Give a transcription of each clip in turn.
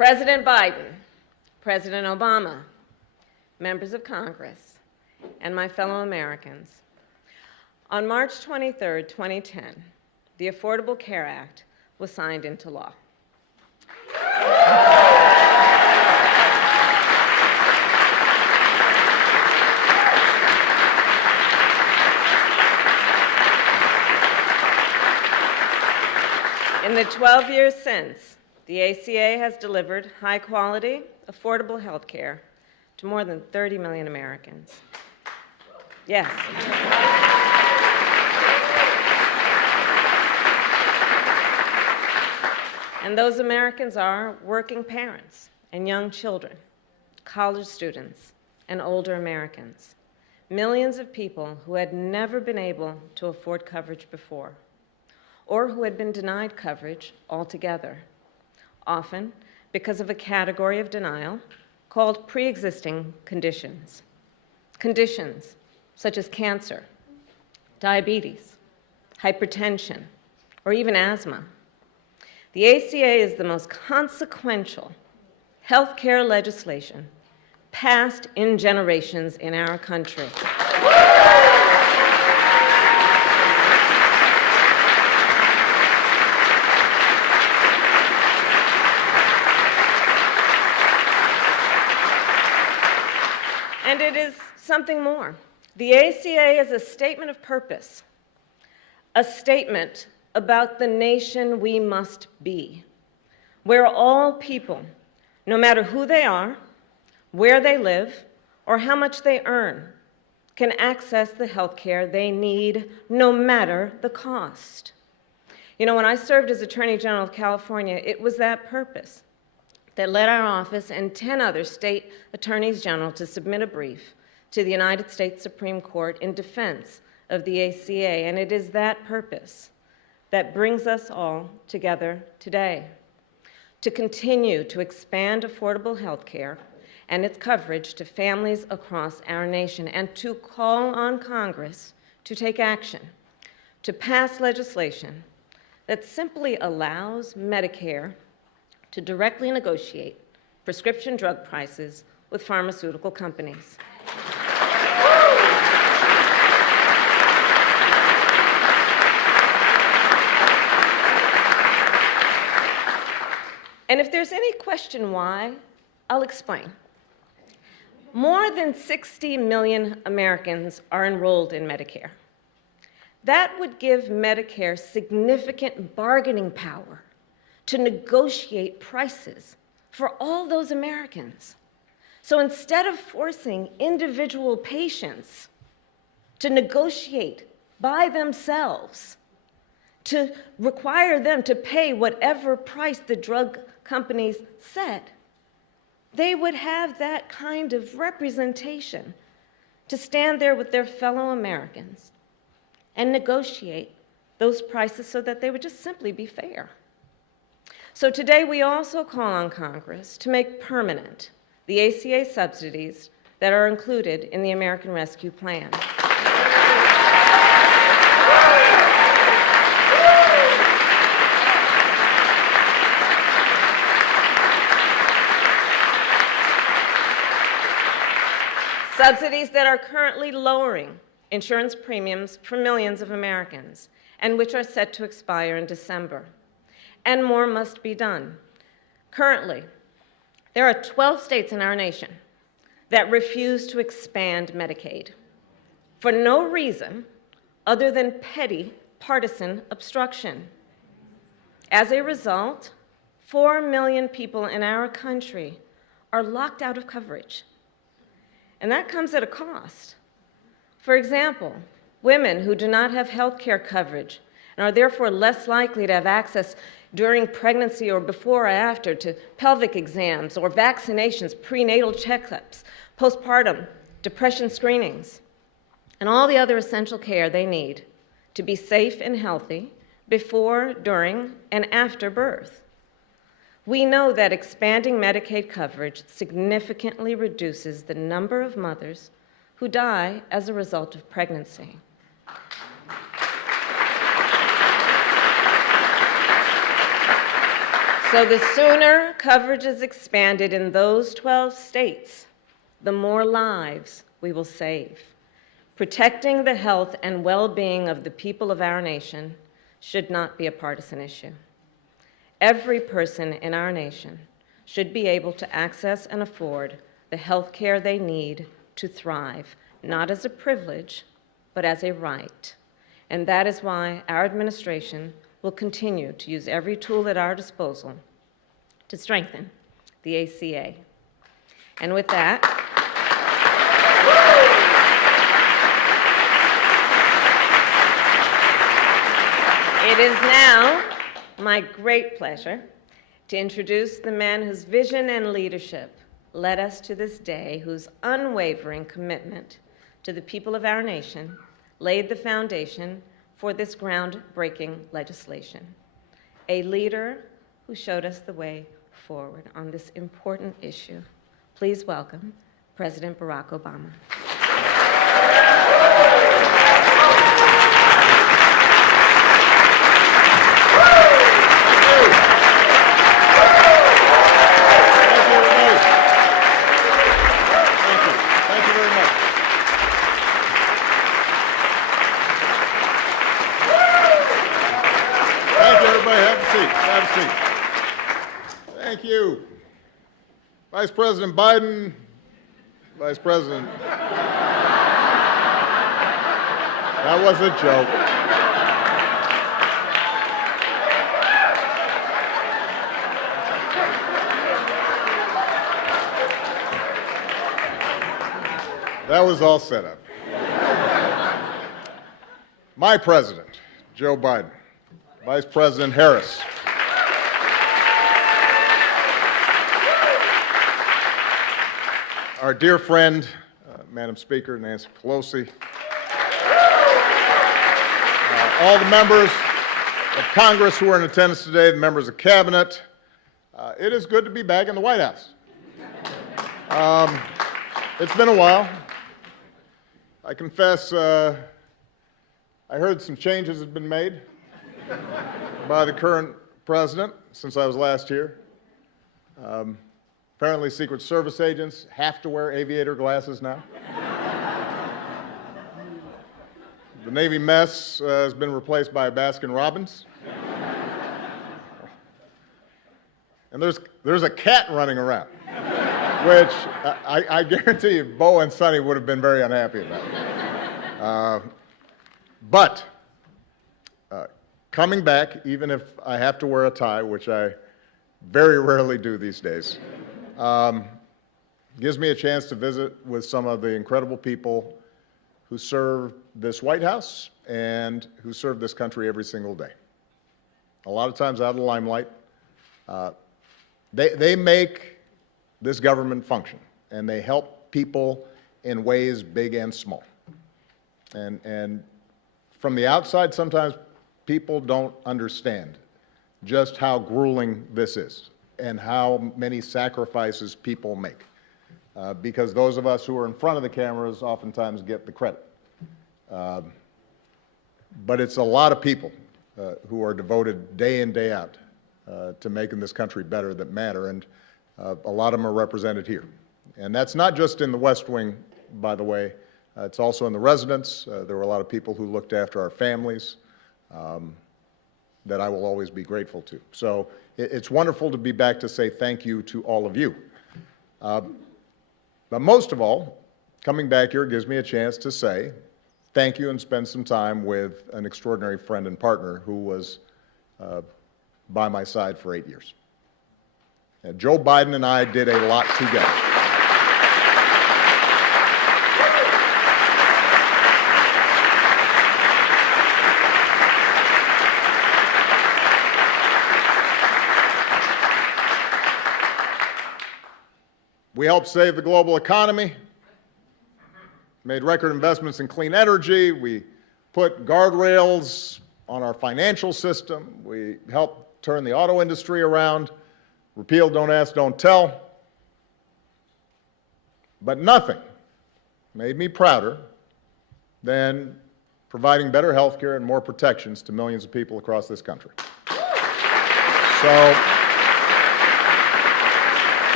President Biden, President Obama, members of Congress, and my fellow Americans, on March 23, 2010, the Affordable Care Act was signed into law. In the 12 years since, the ACA has delivered high-quality, affordable health care to more than 30 million Americans. Yes. And those Americans are working parents and young children, college students, and older Americans, millions of people who had never been able to afford coverage before, or who had been denied coverage altogether, often because of a category of denial called pre-existing conditions. Conditions such as cancer, diabetes, hypertension, or even asthma. The ACA is the most consequential health care legislation passed in generations in our country. And it is something more. The ACA is a statement of purpose, a statement about the nation we must be, where all people, no matter who they are, where they live, or how much they earn, can access the health care they need, no matter the cost. You know, when I served as Attorney General of California, it was that purpose that led our office and 10 other state attorneys general to submit a brief to the United States Supreme Court in defense of the ACA, and it is that purpose that brings us all together today, to continue to expand affordable health care and its coverage to families across our nation, and to call on Congress to take action, to pass legislation that simply allows Medicare to directly negotiate prescription drug prices with pharmaceutical companies. And if there's any question why, I'll explain. More than 60 million Americans are enrolled in Medicare. That would give Medicare significant bargaining power to negotiate prices for all those Americans. So instead of forcing individual patients to negotiate by themselves, to require them to pay whatever price the drug companies set, they would have that kind of representation to stand there with their fellow Americans and negotiate those prices so that they would just simply be fair. So today we also call on Congress to make permanent the ACA subsidies that are included in the American Rescue Plan. Subsidies that are currently lowering insurance premiums for millions of Americans and which are set to expire in December. And more must be done. Currently, there are 12 states in our nation that refuse to expand Medicaid for no reason other than petty partisan obstruction. As a result, 4 million people in our country are locked out of coverage. And that comes at a cost. For example, women who do not have health care coverage and are therefore less likely to have access during pregnancy or before or after to pelvic exams or vaccinations, prenatal checkups, postpartum, depression screenings, and all the other essential care they need to be safe and healthy before, during, and after birth. We know that expanding Medicaid coverage significantly reduces the number of mothers who die as a result of pregnancy. So the sooner coverage is expanded in those 12 states, the more lives we will save. Protecting the health and well-being of the people of our nation should not be a partisan issue. Every person in our nation should be able to access and afford the health care they need to thrive, not as a privilege, but as a right. And that is why our administration will continue to use every tool at our disposal to strengthen the ACA. And with that, it is now my great pleasure to introduce the man whose vision and leadership led us to this day, whose unwavering commitment to the people of our nation laid the foundation for this groundbreaking legislation. A leader who showed us the way forward on this important issue. Please welcome President Barack Obama. Thank you. Vice President Biden, Vice President. That was a joke. That was all set up. My president, Joe Biden, Vice President Harris, our dear friend, Madam Speaker, Nancy Pelosi, all the members of Congress who are in attendance today, the members of Cabinet, it is good to be back in the White House. It's been a while. I confess, I heard some changes had been made by the current president since I was last here. Apparently, Secret Service agents have to wear aviator glasses now. The Navy mess has been replaced by a Baskin-Robbins. And there's a cat running around, which I guarantee you Bo and Sonny would have been very unhappy about. But coming back, even if I have to wear a tie, which I very rarely do these days, gives me a chance to visit with some of the incredible people who serve this White House and who serve this country every single day. A lot of times out of the limelight. They make this government function, and they help people in ways big and small. And from the outside, sometimes people don't understand just how grueling this is and how many sacrifices people make. Because those of us who are in front of the cameras oftentimes get the credit. But it's a lot of people who are devoted day in, day out to making this country better that matter, and a lot of them are represented here. And that's not just in the West Wing, by the way. It's also in the residence. There were a lot of people who looked after our families that I will always be grateful to. So it's wonderful to be back to say thank you to all of you. But most of all, coming back here gives me a chance to say thank you and spend some time with an extraordinary friend and partner who was by my side for 8 years. And Joe Biden and I did a lot together. We helped save the global economy, made record investments in clean energy, we put guardrails on our financial system, we helped turn the auto industry around, repealed Don't Ask, Don't Tell. But nothing made me prouder than providing better health care and more protections to millions of people across this country. So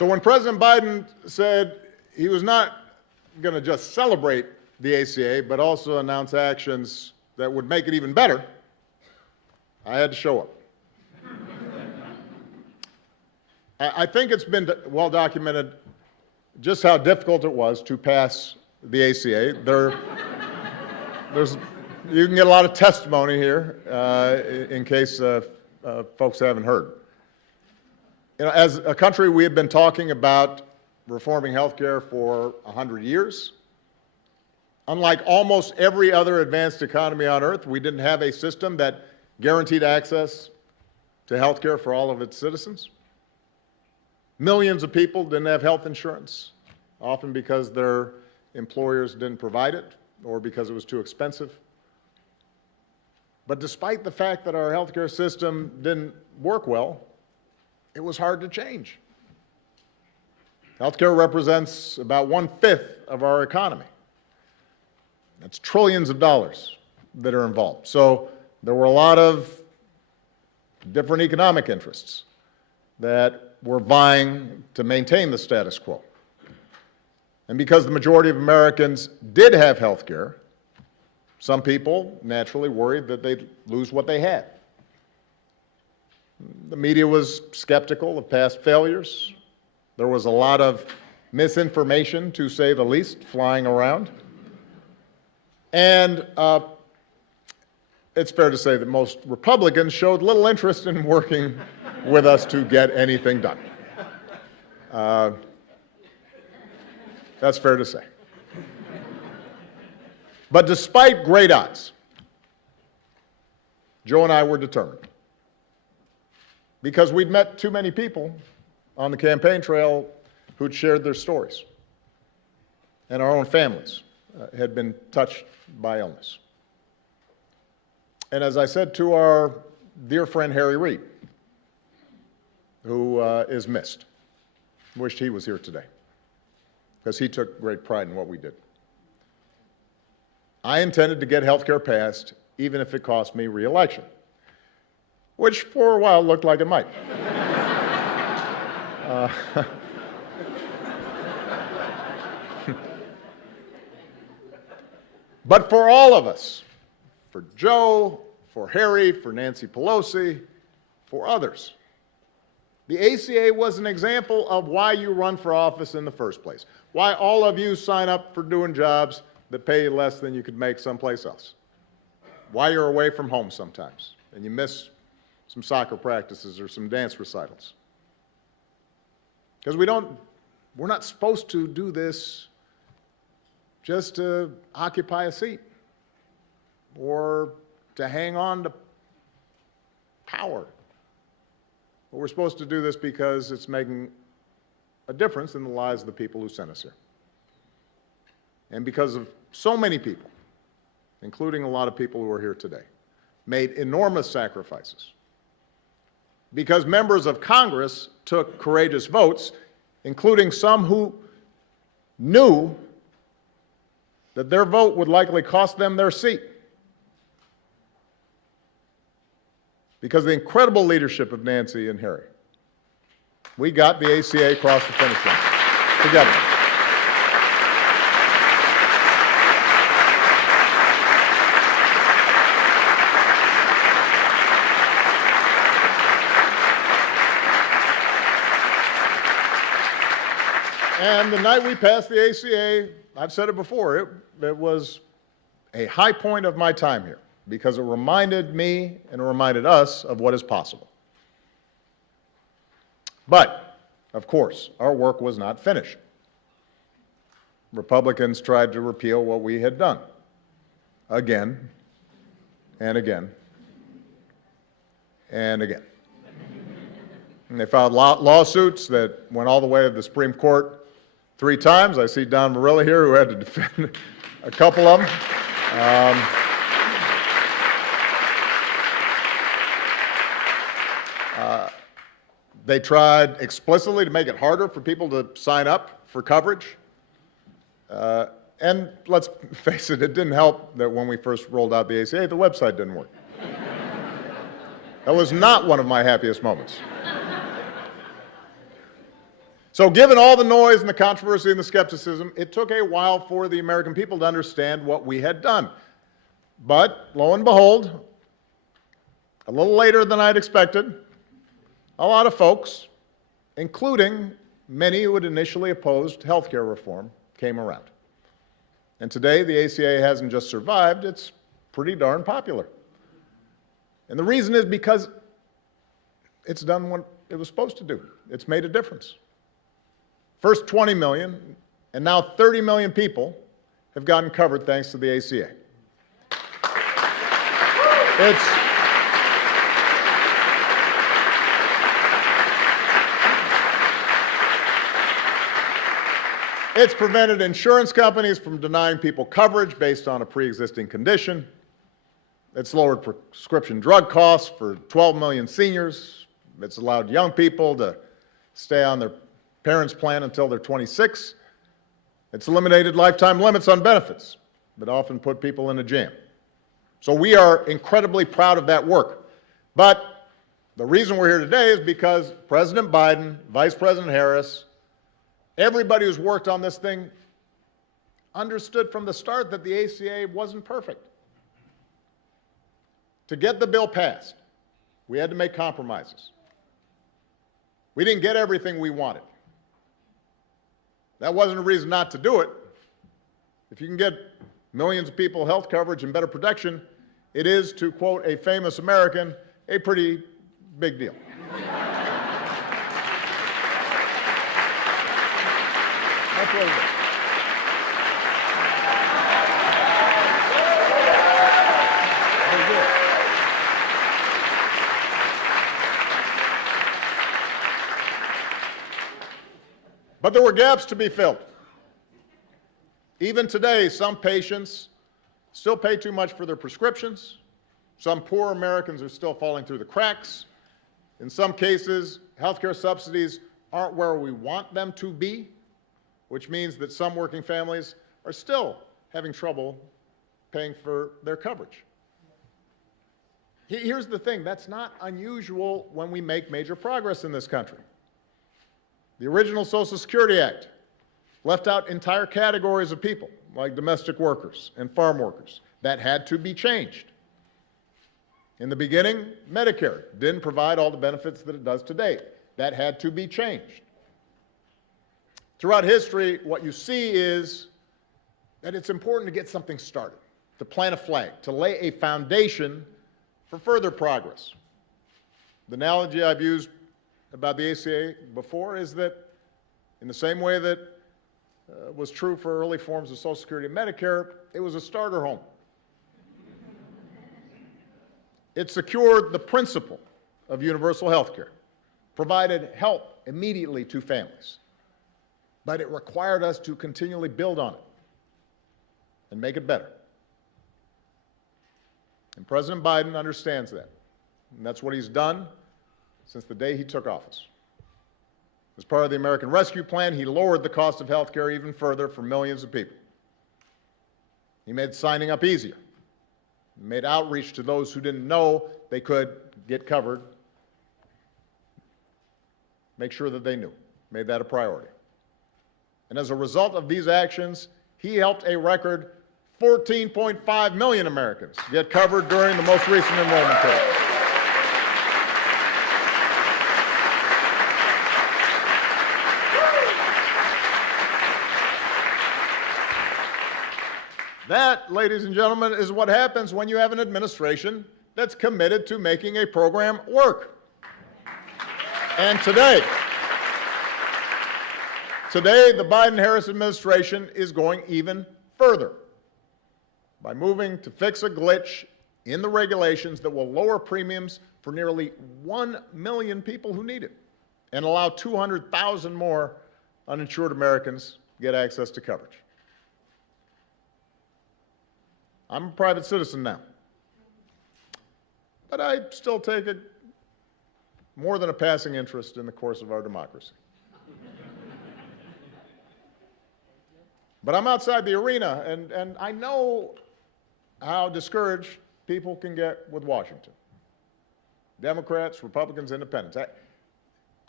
So when President Biden said he was not going to just celebrate the ACA, but also announce actions that would make it even better, I had to show up. I think it's been well documented just how difficult it was to pass the ACA. You can get a lot of testimony here in case folks haven't heard. You know, as a country, we have been talking about reforming healthcare for 100 years. Unlike almost every other advanced economy on earth, we didn't have a system that guaranteed access to healthcare for all of its citizens. Millions of people didn't have health insurance, often because their employers didn't provide it or because it was too expensive. But despite the fact that our healthcare system didn't work well, it was hard to change. Healthcare represents about 1/5 of our economy. That's trillions of dollars that are involved. So there were a lot of different economic interests that were vying to maintain the status quo. And because the majority of Americans did have health care, some people naturally worried that they'd lose what they had. The media was skeptical of past failures. There was a lot of misinformation, to say the least, flying around. And it's fair to say that most Republicans showed little interest in working with us to get anything done. That's fair to say. But despite great odds, Joe and I were determined, because we'd met too many people on the campaign trail who'd shared their stories, and our own families had been touched by illness. And as I said to our dear friend Harry Reid, who is missed, wished he was here today, because he took great pride in what we did. I intended to get health care passed, even if it cost me re-election, which for a while looked like it might. But for all of us, for Joe, for Harry, for Nancy Pelosi, for others, the ACA was an example of why you run for office in the first place, why all of you sign up for doing jobs that pay you less than you could make someplace else, why you're away from home sometimes and you miss some soccer practices or some dance recitals. Because we're not supposed to do this just to occupy a seat or to hang on to power. But we're supposed to do this because it's making a difference in the lives of the people who sent us here. And because of so many people, including a lot of people who are here today, made enormous sacrifices. Because members of Congress took courageous votes, including some who knew that their vote would likely cost them their seat. Because of the incredible leadership of Nancy and Harry, we got the ACA across the finish line together. And the night we passed the ACA, I've said it before, it was a high point of my time here, because it reminded me and it reminded us of what is possible. But, of course, our work was not finished. Republicans tried to repeal what we had done, again, and again, and again. And they filed lawsuits that went all the way to the Supreme Court 3 times. I see Don Marilla here, who had to defend a couple of them. They tried explicitly to make it harder for people to sign up for coverage. And let's face it, it didn't help that when we first rolled out the ACA, the website didn't work. That was not one of my happiest moments. So given all the noise and the controversy and the skepticism, it took a while for the American people to understand what we had done. But lo and behold, a little later than I'd expected, a lot of folks, including many who had initially opposed health care reform, came around. And today, the ACA hasn't just survived, it's pretty darn popular. And the reason is because it's done what it was supposed to do. It's made a difference. First 20 million, and now 30 million people have gotten covered thanks to the ACA. It's prevented insurance companies from denying people coverage based on a pre-existing condition. It's lowered prescription drug costs for 12 million seniors. It's allowed young people to stay on their parents' plan until they're 26. It's eliminated lifetime limits on benefits that often put people in a jam. So we are incredibly proud of that work. But the reason we're here today is because President Biden, Vice President Harris, everybody who's worked on this thing understood from the start that the ACA wasn't perfect. To get the bill passed, we had to make compromises. We didn't get everything we wanted. That wasn't a reason not to do it. If you can get millions of people health coverage and better protection, it is, to quote a famous American, a pretty big deal. That's what it is. But there were gaps to be filled. Even today, some patients still pay too much for their prescriptions. Some poor Americans are still falling through the cracks. In some cases, healthcare subsidies aren't where we want them to be, which means that some working families are still having trouble paying for their coverage. Here's the thing, that's not unusual when we make major progress in this country. The original Social Security Act left out entire categories of people, like domestic workers and farm workers. That had to be changed. In the beginning, Medicare didn't provide all the benefits that it does today. That had to be changed. Throughout history, what you see is that it's important to get something started, to plant a flag, to lay a foundation for further progress. The analogy I've used about the ACA before is that in the same way that was true for early forms of Social Security and Medicare, it was a starter home. It secured the principle of universal health care, provided help immediately to families, but it required us to continually build on it and make it better. And President Biden understands that, and that's what he's done since the day he took office. As part of the American Rescue Plan, he lowered the cost of health care even further for millions of people. He made signing up easier. He made outreach to those who didn't know they could get covered. Make sure that they knew. Made that a priority. And as a result of these actions, he helped a record 14.5 million Americans get covered during the most recent enrollment period. That, ladies and gentlemen, is what happens when you have an administration that's committed to making a program work. And today, the Biden-Harris administration is going even further by moving to fix a glitch in the regulations that will lower premiums for nearly 1 million people who need it and allow 200,000 more uninsured Americans to get access to coverage. I'm a private citizen now, but I still take more than a passing interest in the course of our democracy. But I'm outside the arena, and I know how discouraged people can get with Washington. Democrats, Republicans, Independents.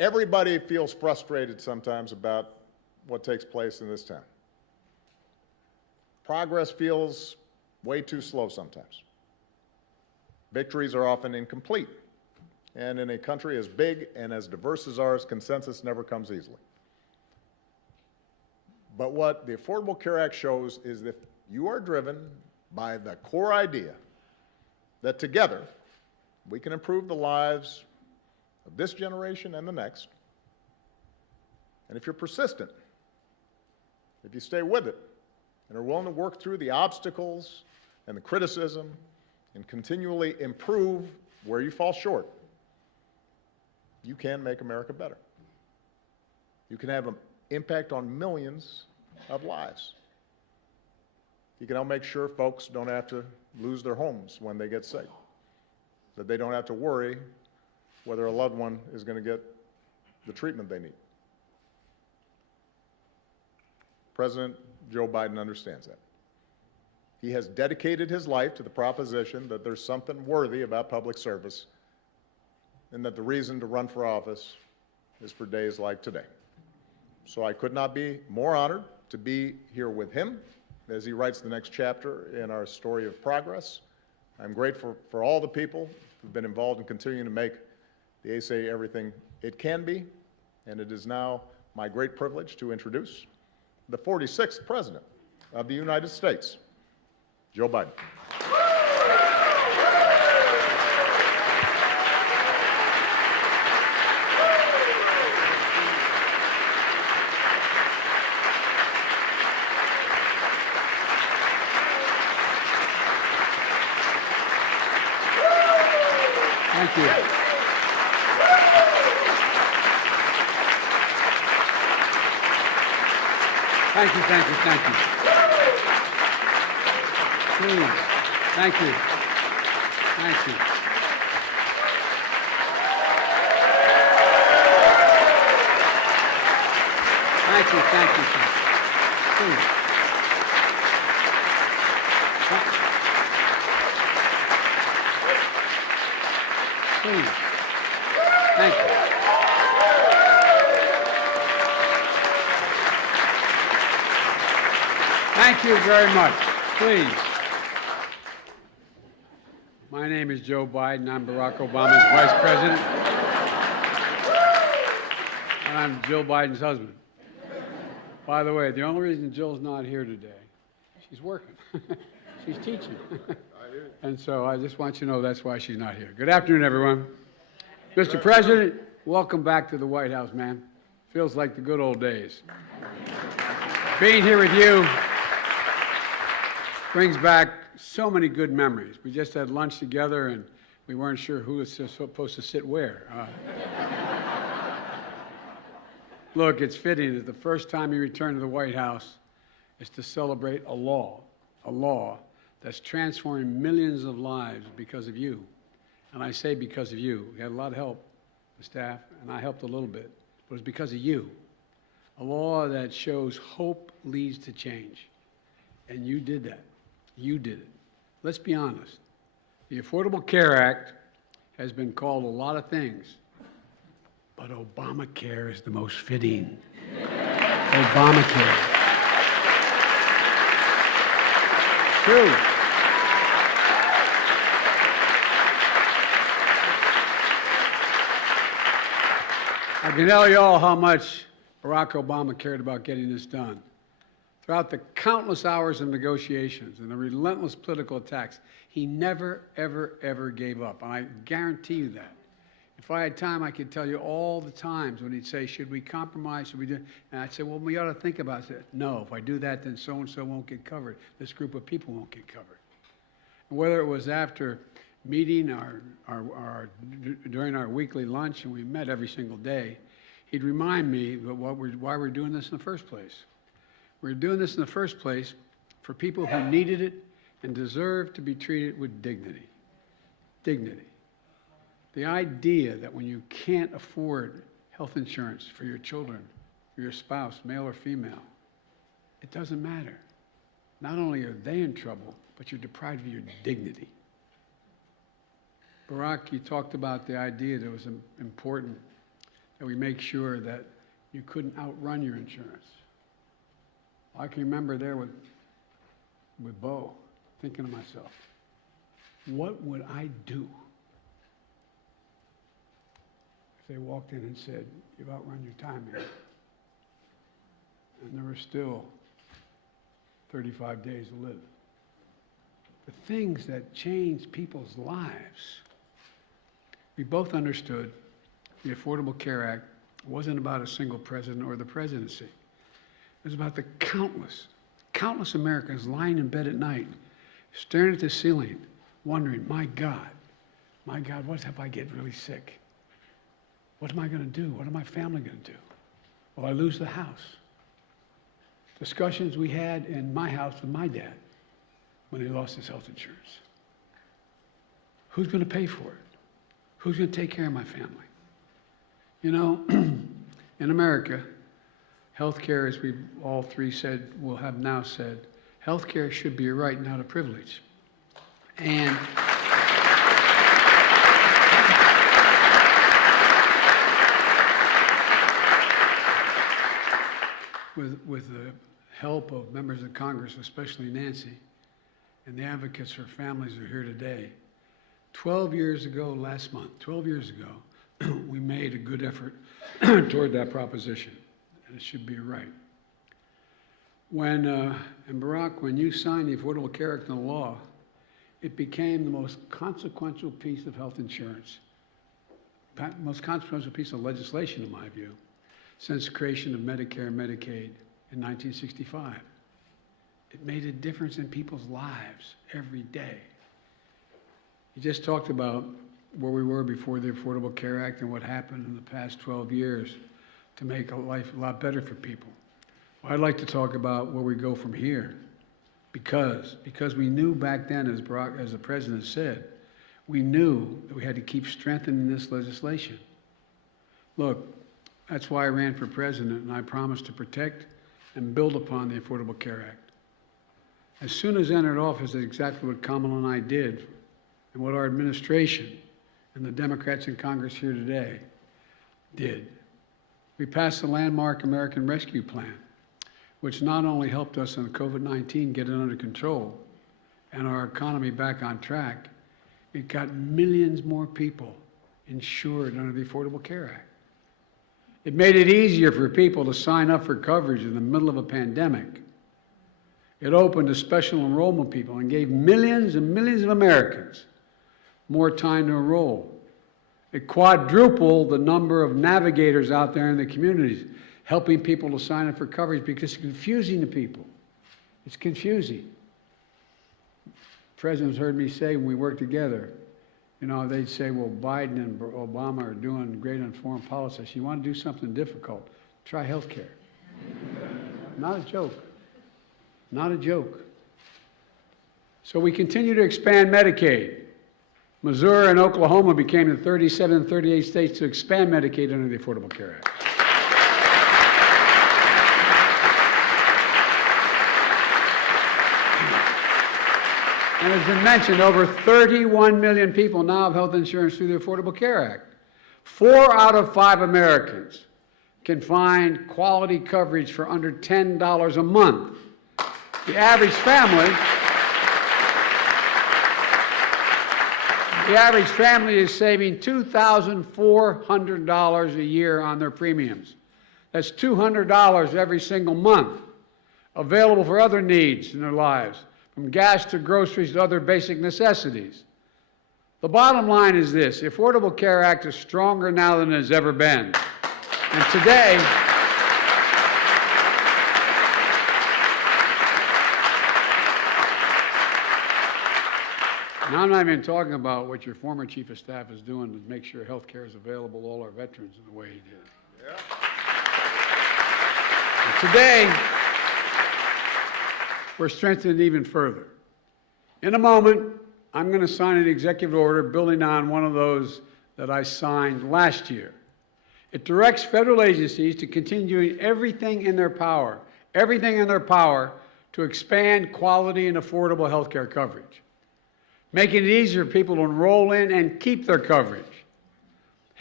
Everybody feels frustrated sometimes about what takes place in this town. Progress feels way too slow sometimes. Victories are often incomplete. And in a country as big and as diverse as ours, consensus never comes easily. But what the Affordable Care Act shows is that you are driven by the core idea that together we can improve the lives of this generation and the next. And if you're persistent, if you stay with it, and are willing to work through the obstacles and the criticism and continually improve where you fall short, you can make America better. You can have an impact on millions of lives. You can help make sure folks don't have to lose their homes when they get sick, that they don't have to worry whether a loved one is going to get the treatment they need. President Joe Biden understands that. He has dedicated his life to the proposition that there's something worthy about public service, and that the reason to run for office is for days like today. So I could not be more honored to be here with him as he writes the next chapter in our story of progress. I'm grateful for all the people who've been involved in continuing to make the ACA everything it can be, and it is now my great privilege to introduce the 46th President of the United States, Joe Biden. Thank you. Thank you, thank you, thank you. Please. Thank you. Thank you. Thank you, thank you, thank you. Please. Please. Thank you. Thank you very much. Please. My name is Joe Biden. I'm Barack Obama's Vice President. And I'm Jill Biden's husband. By the way, the only reason Jill's not here today, she's working. She's teaching. And so I just want you to know that's why she's not here. Good afternoon, everyone. Mr. President, welcome back to the White House, man. Feels like the good old days. Being here with you brings back so many good memories. We just had lunch together, and we weren't sure who was supposed to sit where. Look, it's fitting that the first time you return to the White House is to celebrate a law that's transforming millions of lives because of you. And I say because of you. We had a lot of help, the staff, and I helped a little bit, but it's because of you. A law that shows hope leads to change. And you did that. You did it. Let's be honest. The Affordable Care Act has been called a lot of things, but Obamacare is the most fitting. Obamacare. True. I can tell you all how much Barack Obama cared about getting this done. Throughout the countless hours of negotiations and the relentless political attacks, he never, ever, ever gave up. And I guarantee you that. If I had time, I could tell you all the times when he'd say, should we compromise, should we do? And I'd say, well, we ought to think about it. I said, no, if I do that, then so-and-so won't get covered. This group of people won't get covered. And whether it was after meeting during our weekly lunch, and we met every single day, he'd remind me why we're doing this in the first place. We're doing this in the first place for people who needed it and deserve to be treated with dignity. Dignity. The idea that when you can't afford health insurance for your children, for your spouse, male or female, it doesn't matter. Not only are they in trouble, but you're deprived of your dignity. Barack, you talked about the idea that it was important that we make sure that you couldn't outrun your insurance. I can remember there with Bo, thinking to myself, what would I do if they walked in and said, you've outrun your time here? And there were still 35 days to live. The things that change people's lives. We both understood the Affordable Care Act wasn't about a single president or the presidency. It was about the countless Americans lying in bed at night, staring at the ceiling, wondering, my God, what if I get really sick? What am I going to do? What am my family going to do? Will I lose the house? Discussions we had in my house with my dad when he lost his health insurance. Who's going to pay for it? Who's going to take care of my family? You know, in America, healthcare, as we all three said, will have now said, healthcare should be a right, not a privilege. And with the help of members of Congress, especially Nancy, and the advocates for families who are here today, 12 years ago, last month, 12 years ago, we made a good effort toward that proposition, and it should be right. And Barack, when you signed the Affordable Care Act into law, it became the most consequential piece of health insurance, most consequential piece of legislation, in my view, since the creation of Medicare and Medicaid in 1965. It made a difference in people's lives every day. You just talked about where we were before the Affordable Care Act and what happened in the past 12 years to make life a lot better for people. Well, I'd like to talk about where we go from here, because we knew back then, as the President said, we knew that we had to keep strengthening this legislation. Look, that's why I ran for president, and I promised to protect and build upon the Affordable Care Act. As soon as I entered office, that's exactly what Kamala and I did, and what our administration and the Democrats in Congress here today did. We passed the landmark American Rescue Plan, which not only helped us on COVID-19 get it under control and our economy back on track, it got millions more people insured under the Affordable Care Act. It made it easier for people to sign up for coverage in the middle of a pandemic. It opened to special enrollment people and gave millions and millions of Americans more time to enroll. It quadrupled the number of navigators out there in the communities, helping people to sign up for coverage because it's confusing to people. It's confusing. Presidents heard me say when we worked together, you know, they'd say, well, Biden and Obama are doing great on foreign policy. You want to do something difficult, try health care. Not a joke. Not a joke. So we continue to expand Medicaid. Missouri and Oklahoma became the 37 and 38 states to expand Medicaid under the Affordable Care Act. And as been mentioned, over 31 million people now have health insurance through the Affordable Care Act. 4 out of 5 Americans can find quality coverage for under $10 a month. The average family is saving $2,400 a year on their premiums. That's $200 every single month, available for other needs in their lives, from gas to groceries to other basic necessities. The bottom line is this: the Affordable Care Act is stronger now than it has ever been. And today, and I'm not even talking about what your former chief of staff is doing to make sure health care is available to all our veterans in the way he did. Yeah. And today, we're strengthening it even further. In a moment, I'm going to sign an executive order building on one of those that I signed last year. It directs federal agencies to continue doing everything in their power to expand quality and affordable health care coverage, making it easier for people to enroll in and keep their coverage,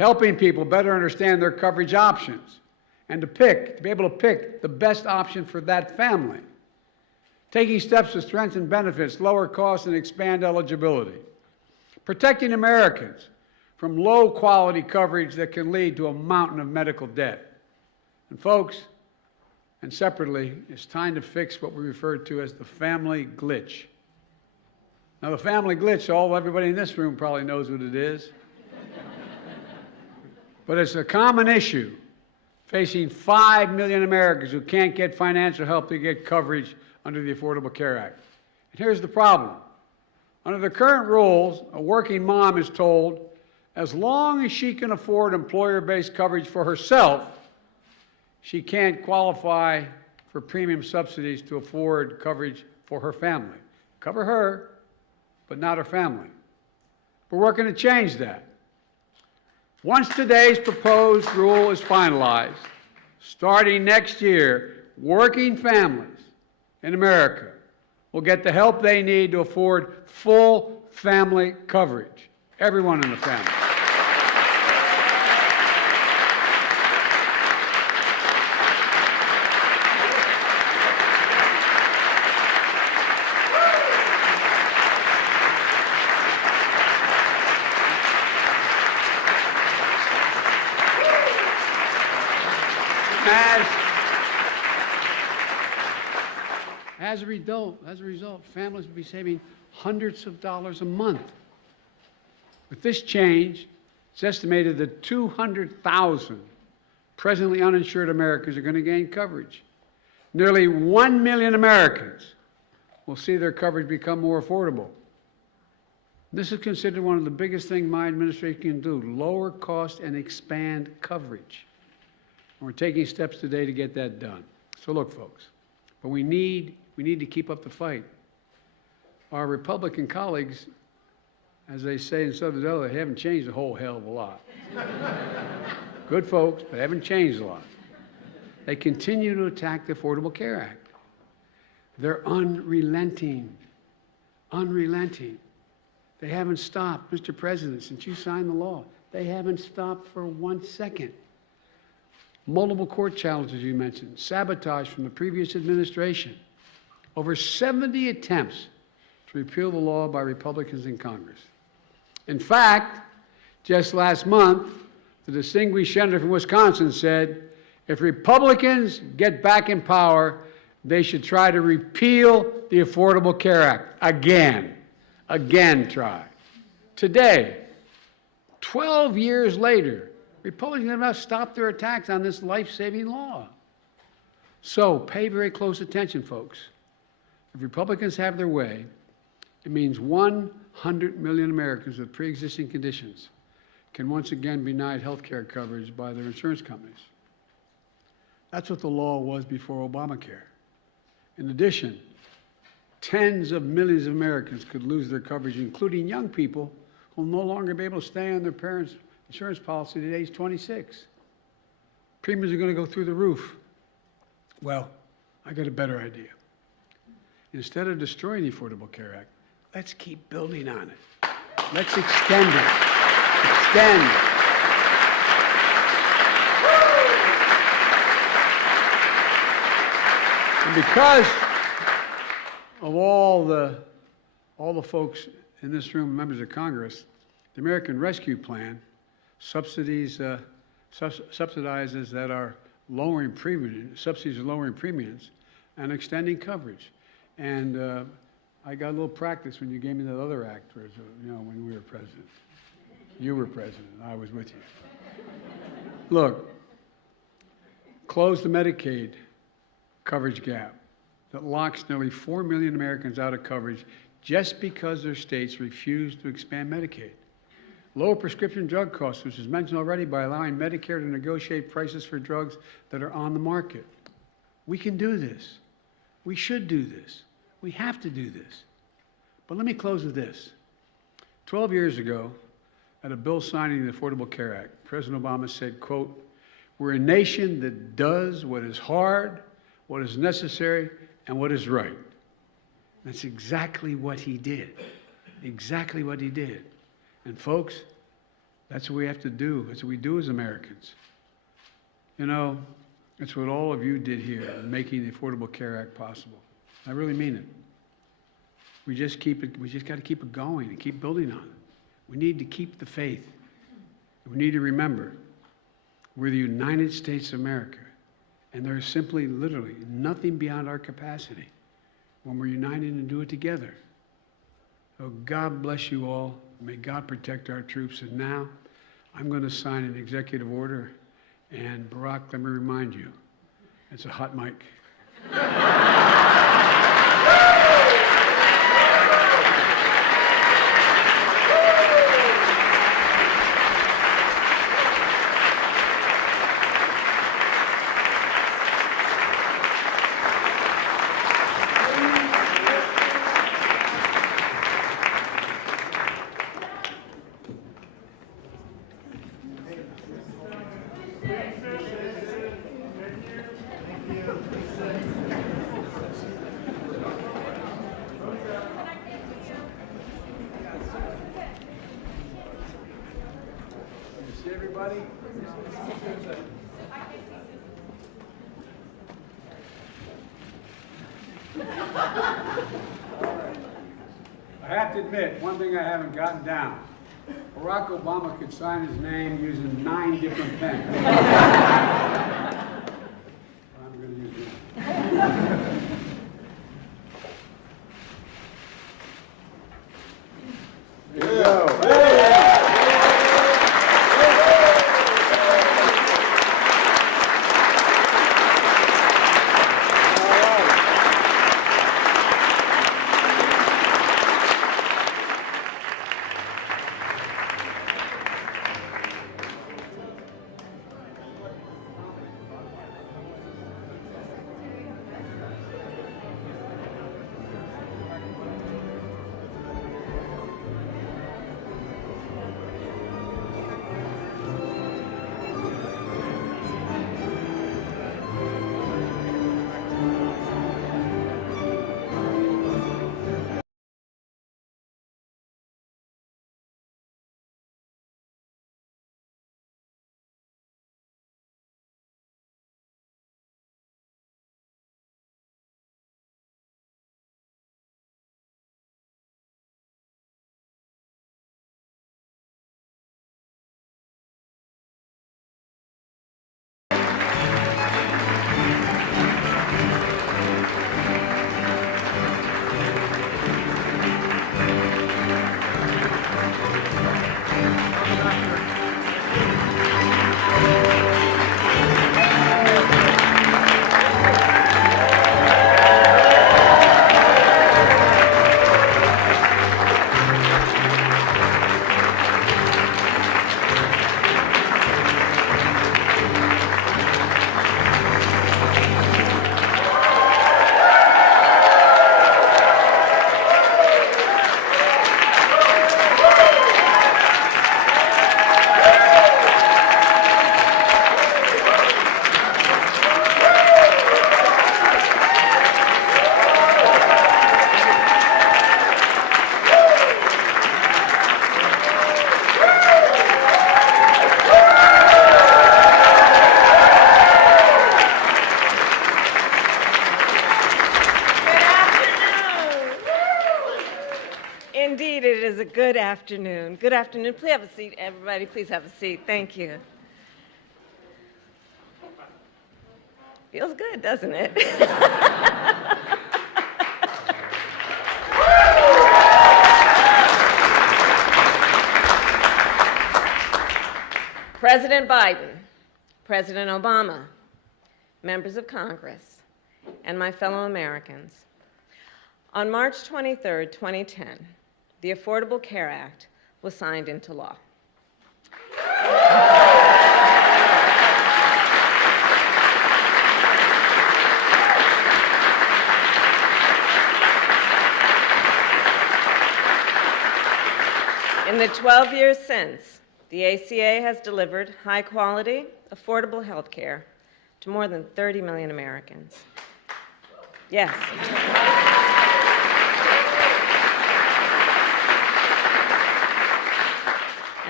helping people better understand their coverage options and to be able to pick the best option for that family. Taking steps to strengthen benefits, lower costs, and expand eligibility. Protecting Americans from low-quality coverage that can lead to a mountain of medical debt. And folks, and separately, it's time to fix what we refer to as the family glitch. Now, the family glitch, everybody in this room probably knows what it is. But it's a common issue facing 5 million Americans who can't get financial help to get coverage under the Affordable Care Act. And here's the problem. Under the current rules, a working mom is told, as long as she can afford employer-based coverage for herself, she can't qualify for premium subsidies to afford coverage for her family. Cover her, but not her family. We're working to change that. Once today's proposed rule is finalized, starting next year, working families in America will get the help they need to afford full family coverage. Everyone in the family. As a result, families will be saving hundreds of dollars a month. With this change, it's estimated that 200,000 presently uninsured Americans are going to gain coverage. Nearly 1 million Americans will see their coverage become more affordable. This is considered one of the biggest things my administration can do, lower cost and expand coverage. And we're taking steps today to get that done. So look, folks, but we need to keep up the fight. Our Republican colleagues, as they say in Southern Delaware, they haven't changed a whole hell of a lot. Good folks, but they haven't changed a lot. They continue to attack the Affordable Care Act. They're unrelenting. They haven't stopped, Mr. President, since you signed the law. They haven't stopped for 1 second. Multiple court challenges you mentioned, sabotage from the previous administration. Over 70 attempts to repeal the law by Republicans in Congress. In fact, just last month, the distinguished senator from Wisconsin said, if Republicans get back in power, they should try to repeal the Affordable Care Act. Again try. Today, 12 years later, Republicans have not stopped their attacks on this life-saving law. So pay very close attention, folks. If Republicans have their way, it means 100 million Americans with pre-existing conditions can once again be denied health care coverage by their insurance companies. That's what the law was before Obamacare. In addition, tens of millions of Americans could lose their coverage, including young people who will no longer be able to stay on their parents' insurance policy at age 26. Premiums are going to go through the roof. Well, I got a better idea. Instead of destroying the Affordable Care Act, let's keep building on it. Let's extend it. Extend. And because of all the folks in this room, members of Congress, the American Rescue Plan subsidizes that are lowering premiums, subsidies are lowering premiums and extending coverage. And I got a little practice when you gave me that other act, when we were president. You were president, I was with you. Look, close the Medicaid coverage gap that locks nearly 4 million Americans out of coverage just because their states refuse to expand Medicaid. Lower prescription drug costs, which was mentioned already, by allowing Medicare to negotiate prices for drugs that are on the market. We can do this. We should do this. We have to do this. But let me close with this. 12 years ago, at a bill signing the Affordable Care Act, President Obama said, quote, "We're a nation that does what is hard, what is necessary, and what is right." That's exactly what he did. Exactly what he did. And folks, That's what we have to do. That's what we do as Americans. You know, it's what all of you did here in making the Affordable Care Act possible. I really mean it. We just got to keep it going and keep building on it. We need to keep the faith. We need to remember we're the United States of America, and there is simply, literally, nothing beyond our capacity when we're united and do it together. So God bless you all. May God protect our troops. And now I'm going to sign an executive order. And Barack, let me remind you, it's a hot mic. See everybody? I have to admit, one thing I haven't gotten down. Barack Obama could sign his name using 9 different pens. I'm going to use one. There you go. Indeed, it is a good afternoon. Good afternoon. Please have a seat, everybody. Please have a seat. Thank you. Feels good, doesn't it? President Biden, President Obama, members of Congress, and my fellow Americans. On March 23, 2010, the Affordable Care Act was signed into law. In the 12 years since, the ACA has delivered high-quality, affordable health care to more than 30 million Americans. Yes.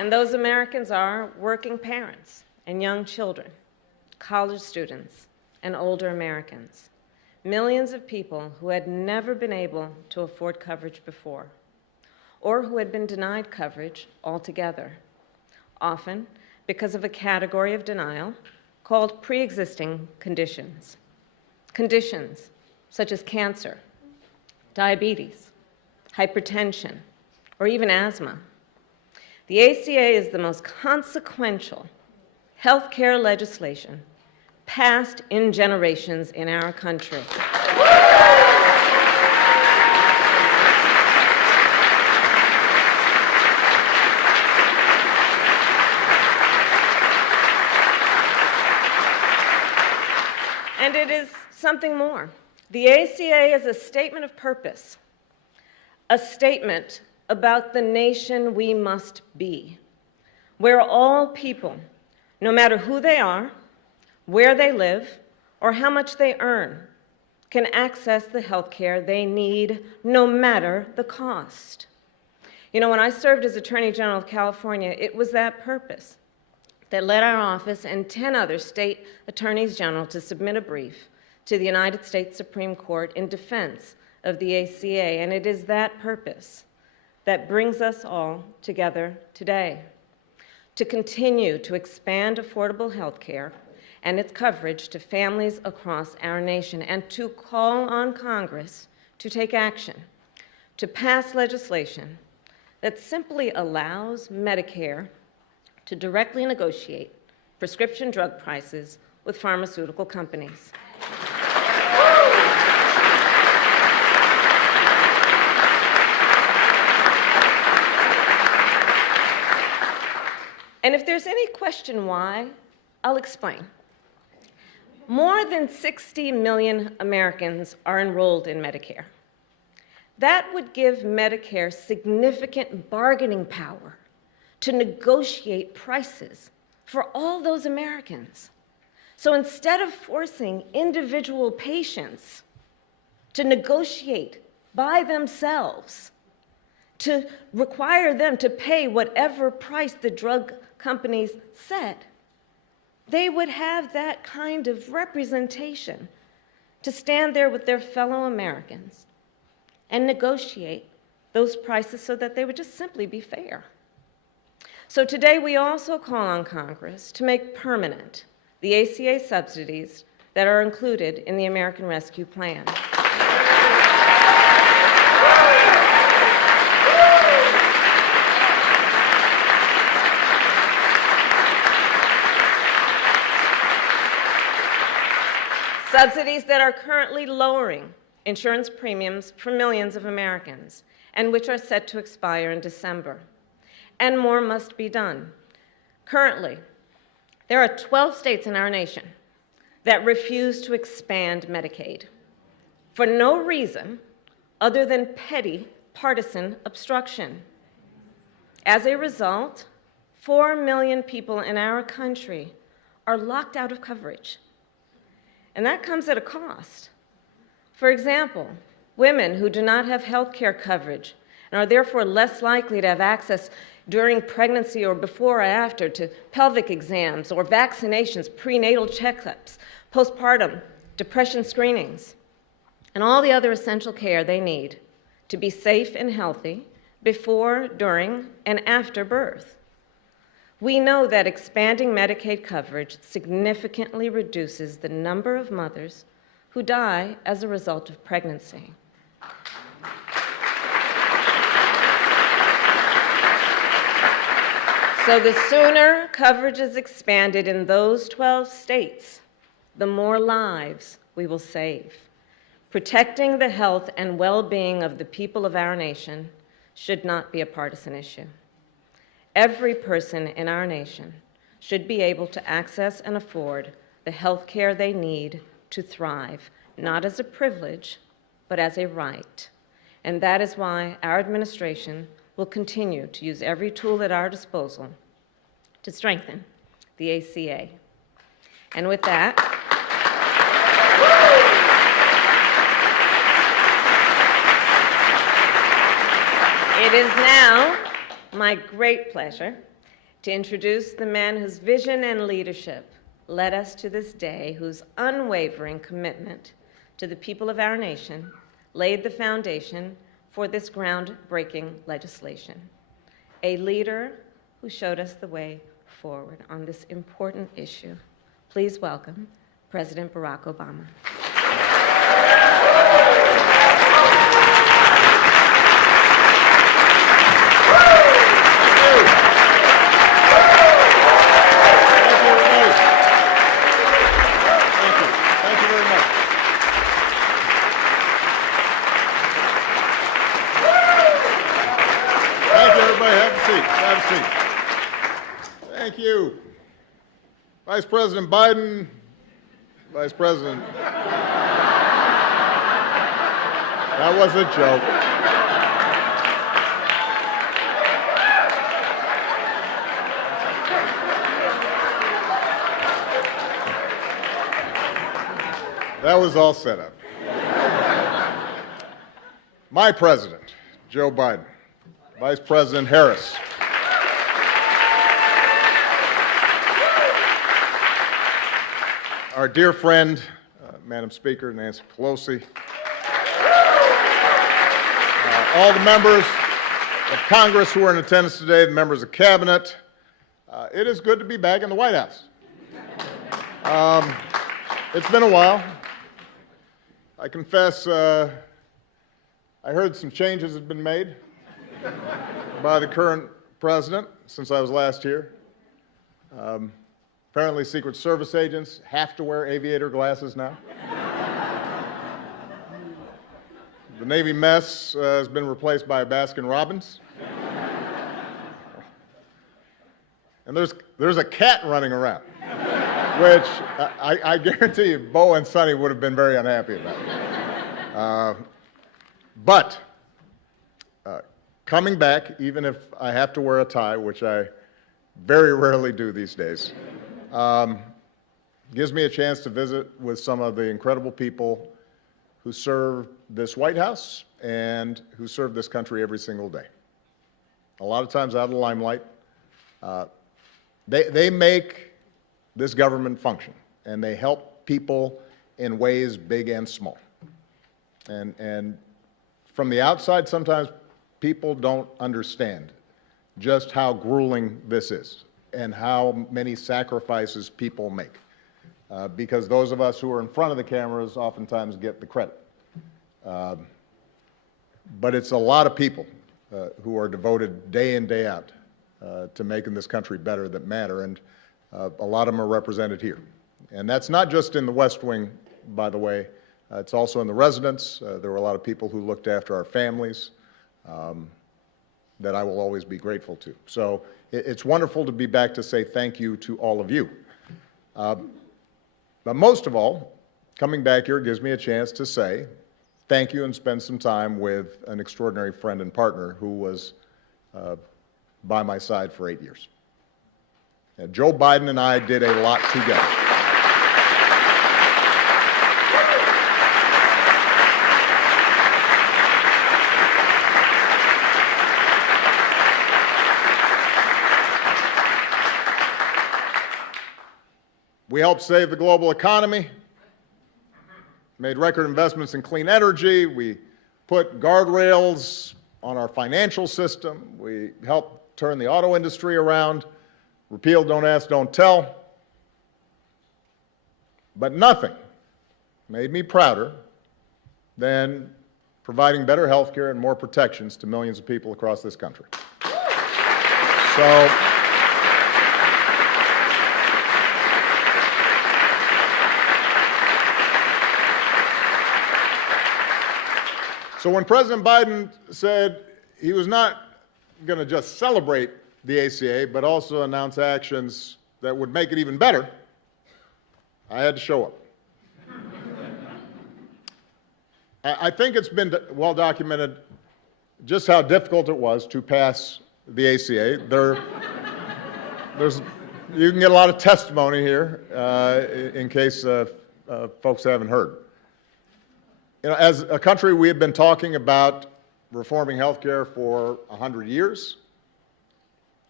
And those Americans are working parents and young children, college students, and older Americans. Millions of people who had never been able to afford coverage before, or who had been denied coverage altogether, often because of a category of denial called pre-existing conditions. Conditions such as cancer, diabetes, hypertension, or even asthma. The ACA is the most consequential healthcare legislation passed in generations in our country. And it is something more. The ACA is a statement of purpose, a statement about the nation we must be, where all people, no matter who they are, where they live, or how much they earn, can access the health care they need, no matter the cost. You know, when I served as Attorney General of California, it was that purpose that led our office and 10 other state attorneys general to submit a brief to the United States Supreme Court in defense of the ACA, and it is that purpose that brings us all together today, to continue to expand affordable health care and its coverage to families across our nation, and to call on Congress to take action, to pass legislation that simply allows Medicare to directly negotiate prescription drug prices with pharmaceutical companies. And if there's any question why, I'll explain. More than 60 million Americans are enrolled in Medicare. That would give Medicare significant bargaining power to negotiate prices for all those Americans. So instead of forcing individual patients to negotiate by themselves, to require them to pay whatever price the drug companies set, they would have that kind of representation to stand there with their fellow Americans and negotiate those prices so that they would just simply be fair. So today we also call on Congress to make permanent the ACA subsidies that are included in the American Rescue Plan. Subsidies that are currently lowering insurance premiums for millions of Americans, and which are set to expire in December. And more must be done. Currently, there are 12 states in our nation that refuse to expand Medicaid for no reason other than petty partisan obstruction. As a result, 4 million people in our country are locked out of coverage. And that comes at a cost. For example, women who do not have health care coverage and are therefore less likely to have access during pregnancy or before or after to pelvic exams or vaccinations, prenatal checkups, postpartum depression screenings, and all the other essential care they need to be safe and healthy before, during, and after birth. We know that expanding Medicaid coverage significantly reduces the number of mothers who die as a result of pregnancy. So the sooner coverage is expanded in those 12 states, the more lives we will save. Protecting the health and well-being of the people of our nation should not be a partisan issue. Every person in our nation should be able to access and afford the health care they need to thrive, not as a privilege, but as a right. And that is why our administration will continue to use every tool at our disposal to strengthen the ACA. And with that, it is now my great pleasure to introduce the man whose vision and leadership led us to this day, whose unwavering commitment to the people of our nation laid the foundation for this groundbreaking legislation. A leader who showed us the way forward on this important issue. Please welcome President Barack Obama. Thank you. Vice President Biden, Vice President. That was a joke. That was all set up. My president, Joe Biden, Vice President Harris. Our dear friend, Madam Speaker, Nancy Pelosi, all the members of Congress who are in attendance today, the members of Cabinet, it is good to be back in the White House. It's been a while. I confess, I heard some changes have been made by the current president since I was last here. Apparently, Secret Service agents have to wear aviator glasses now. The Navy mess has been replaced by a Baskin-Robbins. And there's a cat running around, which I guarantee you Bo and Sonny would have been very unhappy about. But coming back, even if I have to wear a tie, which I very rarely do these days, gives me a chance to visit with some of the incredible people who serve this White House and who serve this country every single day. A lot of times out of the limelight. They make this government function, and they help people in ways big and small. And from the outside, sometimes people don't understand just how grueling this is and how many sacrifices people make. Because those of us who are in front of the cameras oftentimes get the credit. But it's a lot of people who are devoted day in, day out to making this country better that matter, and a lot of them are represented here. And that's not just in the West Wing, by the way. It's also in the residence. There were a lot of people who looked after our families that I will always be grateful to. So it's wonderful to be back to say thank you to all of you. But most of all, coming back here gives me a chance to say thank you and spend some time with an extraordinary friend and partner who was by my side for 8 years. Joe Biden and I did a lot together. We helped save the global economy, made record investments in clean energy, we put guardrails on our financial system, we helped turn the auto industry around, repealed Don't Ask, Don't Tell. But nothing made me prouder than providing better health care and more protections to millions of people across this country. So when President Biden said he was not going to just celebrate the ACA, but also announce actions that would make it even better, I had to show up. I think it's been well documented just how difficult it was to pass the ACA. You can get a lot of testimony here in case folks haven't heard. You know, as a country, we have been talking about reforming health care for 100 years.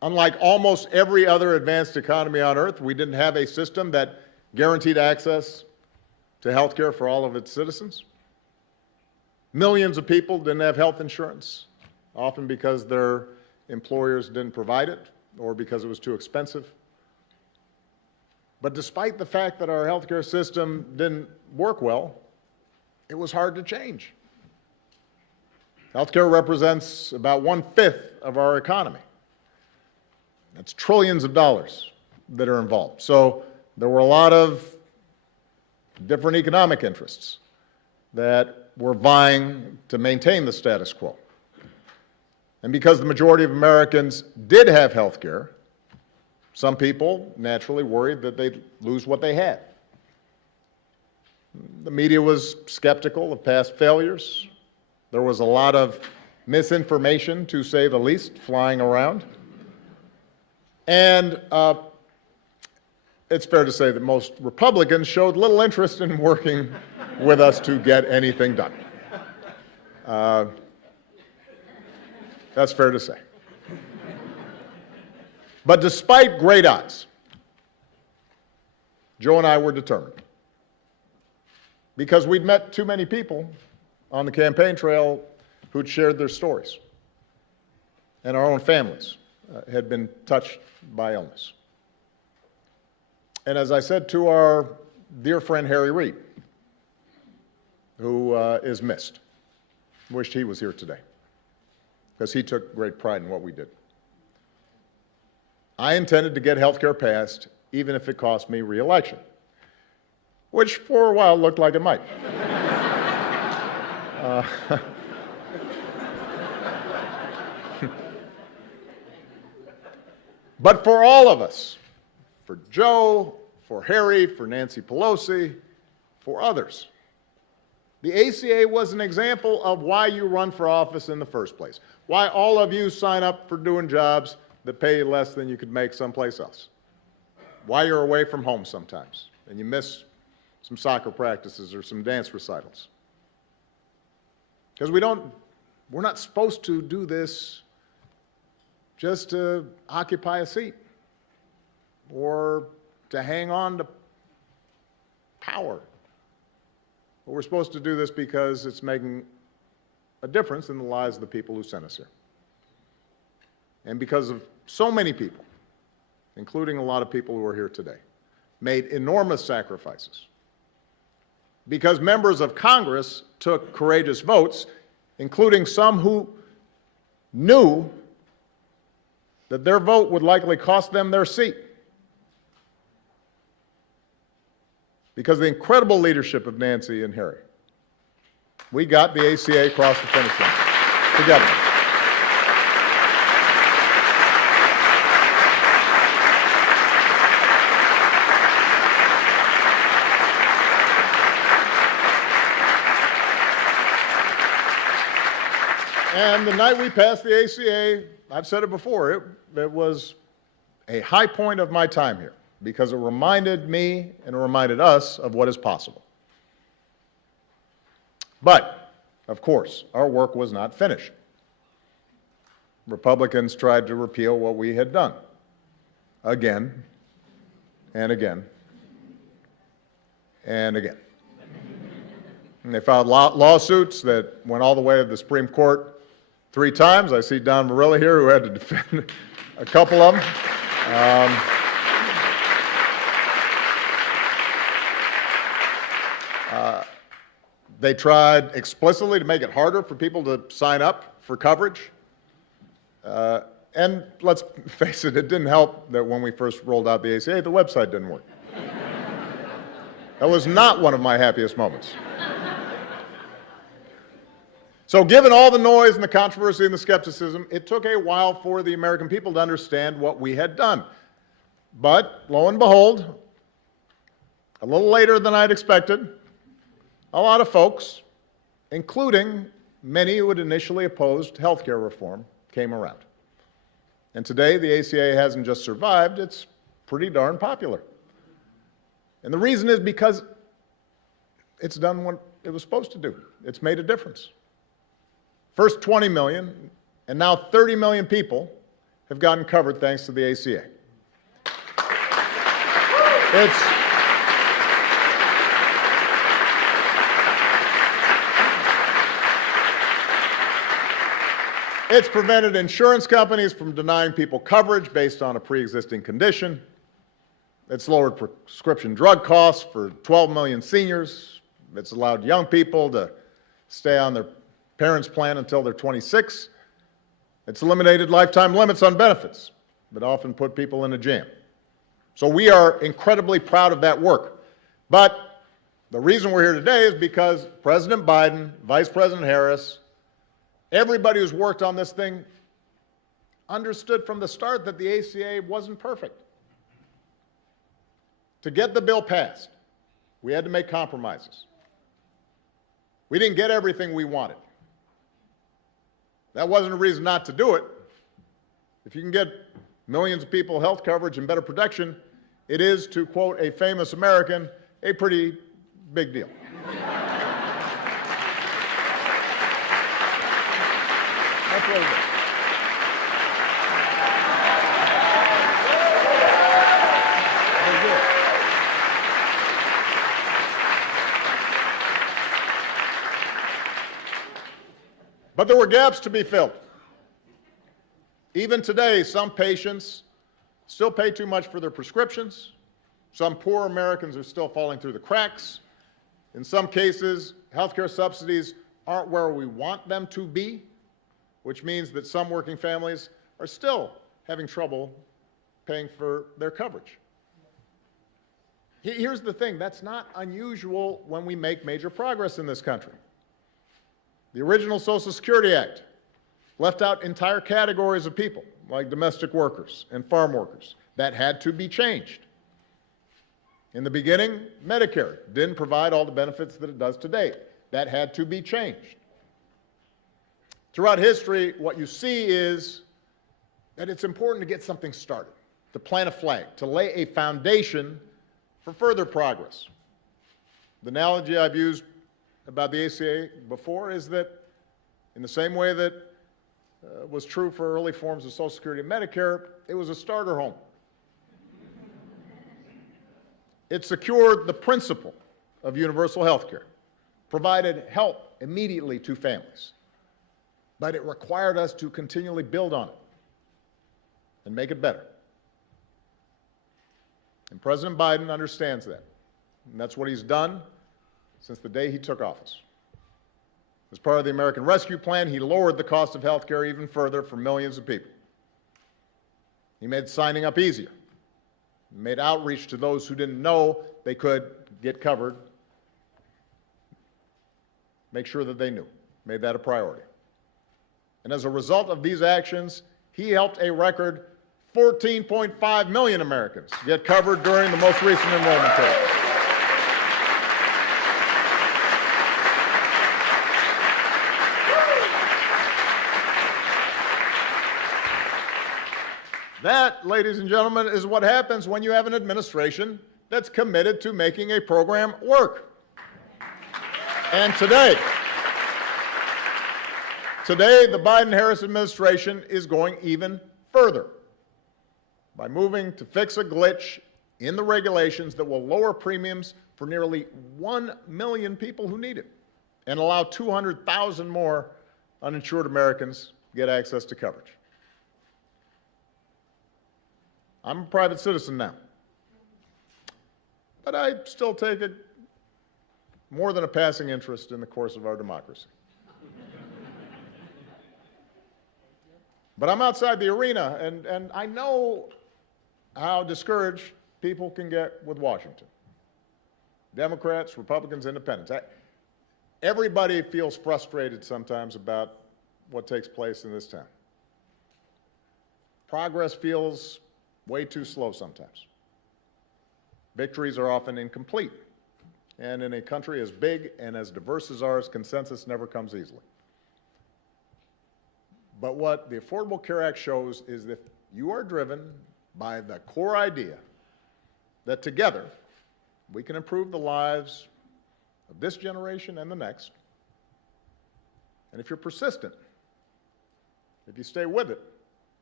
Unlike almost every other advanced economy on earth, we didn't have a system that guaranteed access to health care for all of its citizens. Millions of people didn't have health insurance, often because their employers didn't provide it or because it was too expensive. But despite the fact that our healthcare system didn't work well, it was hard to change. Healthcare represents about 1/5 of our economy. That's trillions of dollars that are involved. So there were a lot of different economic interests that were vying to maintain the status quo. And because the majority of Americans did have health care, some people naturally worried that they'd lose what they had. The media was skeptical of past failures. There was a lot of misinformation, to say the least, flying around. And it's fair to say that most Republicans showed little interest in working with us to get anything done. That's fair to say. But despite great odds, Joe and I were determined. Because we'd met too many people on the campaign trail who'd shared their stories. And our own families had been touched by illness. And as I said to our dear friend Harry Reid, who is missed, wished he was here today, because he took great pride in what we did. I intended to get health care passed, even if it cost me re-election, which for a while looked like it might. But for all of us, for Joe, for Harry, for Nancy Pelosi, for others, the ACA was an example of why you run for office in the first place, why all of you sign up for doing jobs that pay you less than you could make someplace else, why you're away from home sometimes and you miss some soccer practices or some dance recitals. Because we're not supposed to do this just to occupy a seat or to hang on to power. But we're supposed to do this because it's making a difference in the lives of the people who sent us here. And because of so many people, including a lot of people who are here today, made enormous sacrifices. Because members of Congress took courageous votes, including some who knew that their vote would likely cost them their seat. Because of the incredible leadership of Nancy and Harry, we got the ACA across the finish line together. And the night we passed the ACA, I've said it before, it was a high point of my time here because it reminded me and it reminded us of what is possible. But, of course, our work was not finished. Republicans tried to repeal what we had done again and again and again. And they filed lawsuits that went all the way to the Supreme Court 3 times. I see Don Marilla here, who had to defend a couple of them. They tried explicitly to make it harder for people to sign up for coverage. And let's face it, it didn't help that when we first rolled out the ACA, the website didn't work. That was not one of my happiest moments. So given all the noise and the controversy and the skepticism, it took a while for the American people to understand what we had done. But lo and behold, a little later than I'd expected, a lot of folks, including many who had initially opposed health care reform, came around. And today, the ACA hasn't just survived, it's pretty darn popular. And the reason is because it's done what it was supposed to do. It's made a difference. First 20 million, and now 30 million people have gotten covered thanks to the ACA. It's prevented insurance companies from denying people coverage based on a pre-existing condition. It's lowered prescription drug costs for 12 million seniors. It's allowed young people to stay on their parents' plan until they're 26. It's eliminated lifetime limits on benefits that often put people in a jam. So we are incredibly proud of that work. But the reason we're here today is because President Biden, Vice President Harris, everybody who's worked on this thing understood from the start that the ACA wasn't perfect. To get the bill passed, we had to make compromises. We didn't get everything we wanted. That wasn't a reason not to do it. If you can get millions of people health coverage and better protection, it is, to quote a famous American, a pretty big deal. That's what it is. But there were gaps to be filled. Even today, some patients still pay too much for their prescriptions. Some poor Americans are still falling through the cracks. In some cases, healthcare subsidies aren't where we want them to be, which means that some working families are still having trouble paying for their coverage. Here's the thing, that's not unusual when we make major progress in this country. The original Social Security Act left out entire categories of people, like domestic workers and farm workers. That had to be changed. In the beginning, Medicare didn't provide all the benefits that it does today. That had to be changed. Throughout history, what you see is that it's important to get something started, to plant a flag, to lay a foundation for further progress. The analogy I've used about the ACA before is that in the same way that was true for early forms of Social Security and Medicare, it was a starter home. It secured the principle of universal health care, provided help immediately to families, but it required us to continually build on it and make it better. And President Biden understands that, and that's what he's done since the day he took office. As part of the American Rescue Plan, he lowered the cost of health care even further for millions of people. He made signing up easier. He made outreach to those who didn't know they could get covered, make sure that they knew, made that a priority. And as a result of these actions, he helped a record 14.5 million Americans get covered during the most recent enrollment period. That, ladies and gentlemen, is what happens when you have an administration that's committed to making a program work. And today, the Biden-Harris administration is going even further by moving to fix a glitch in the regulations that will lower premiums for nearly 1 million people who need it and allow 200,000 more uninsured Americans to get access to coverage. I'm a private citizen now, but I still take more than a passing interest in the course of our democracy. But I'm outside the arena, and I know how discouraged people can get with Washington. Democrats, Republicans, Independents. Everybody feels frustrated sometimes about what takes place in this town. Progress feels way too slow sometimes. Victories are often incomplete. And in a country as big and as diverse as ours, consensus never comes easily. But what the Affordable Care Act shows is that you are driven by the core idea that together we can improve the lives of this generation and the next. And if you're persistent, if you stay with it,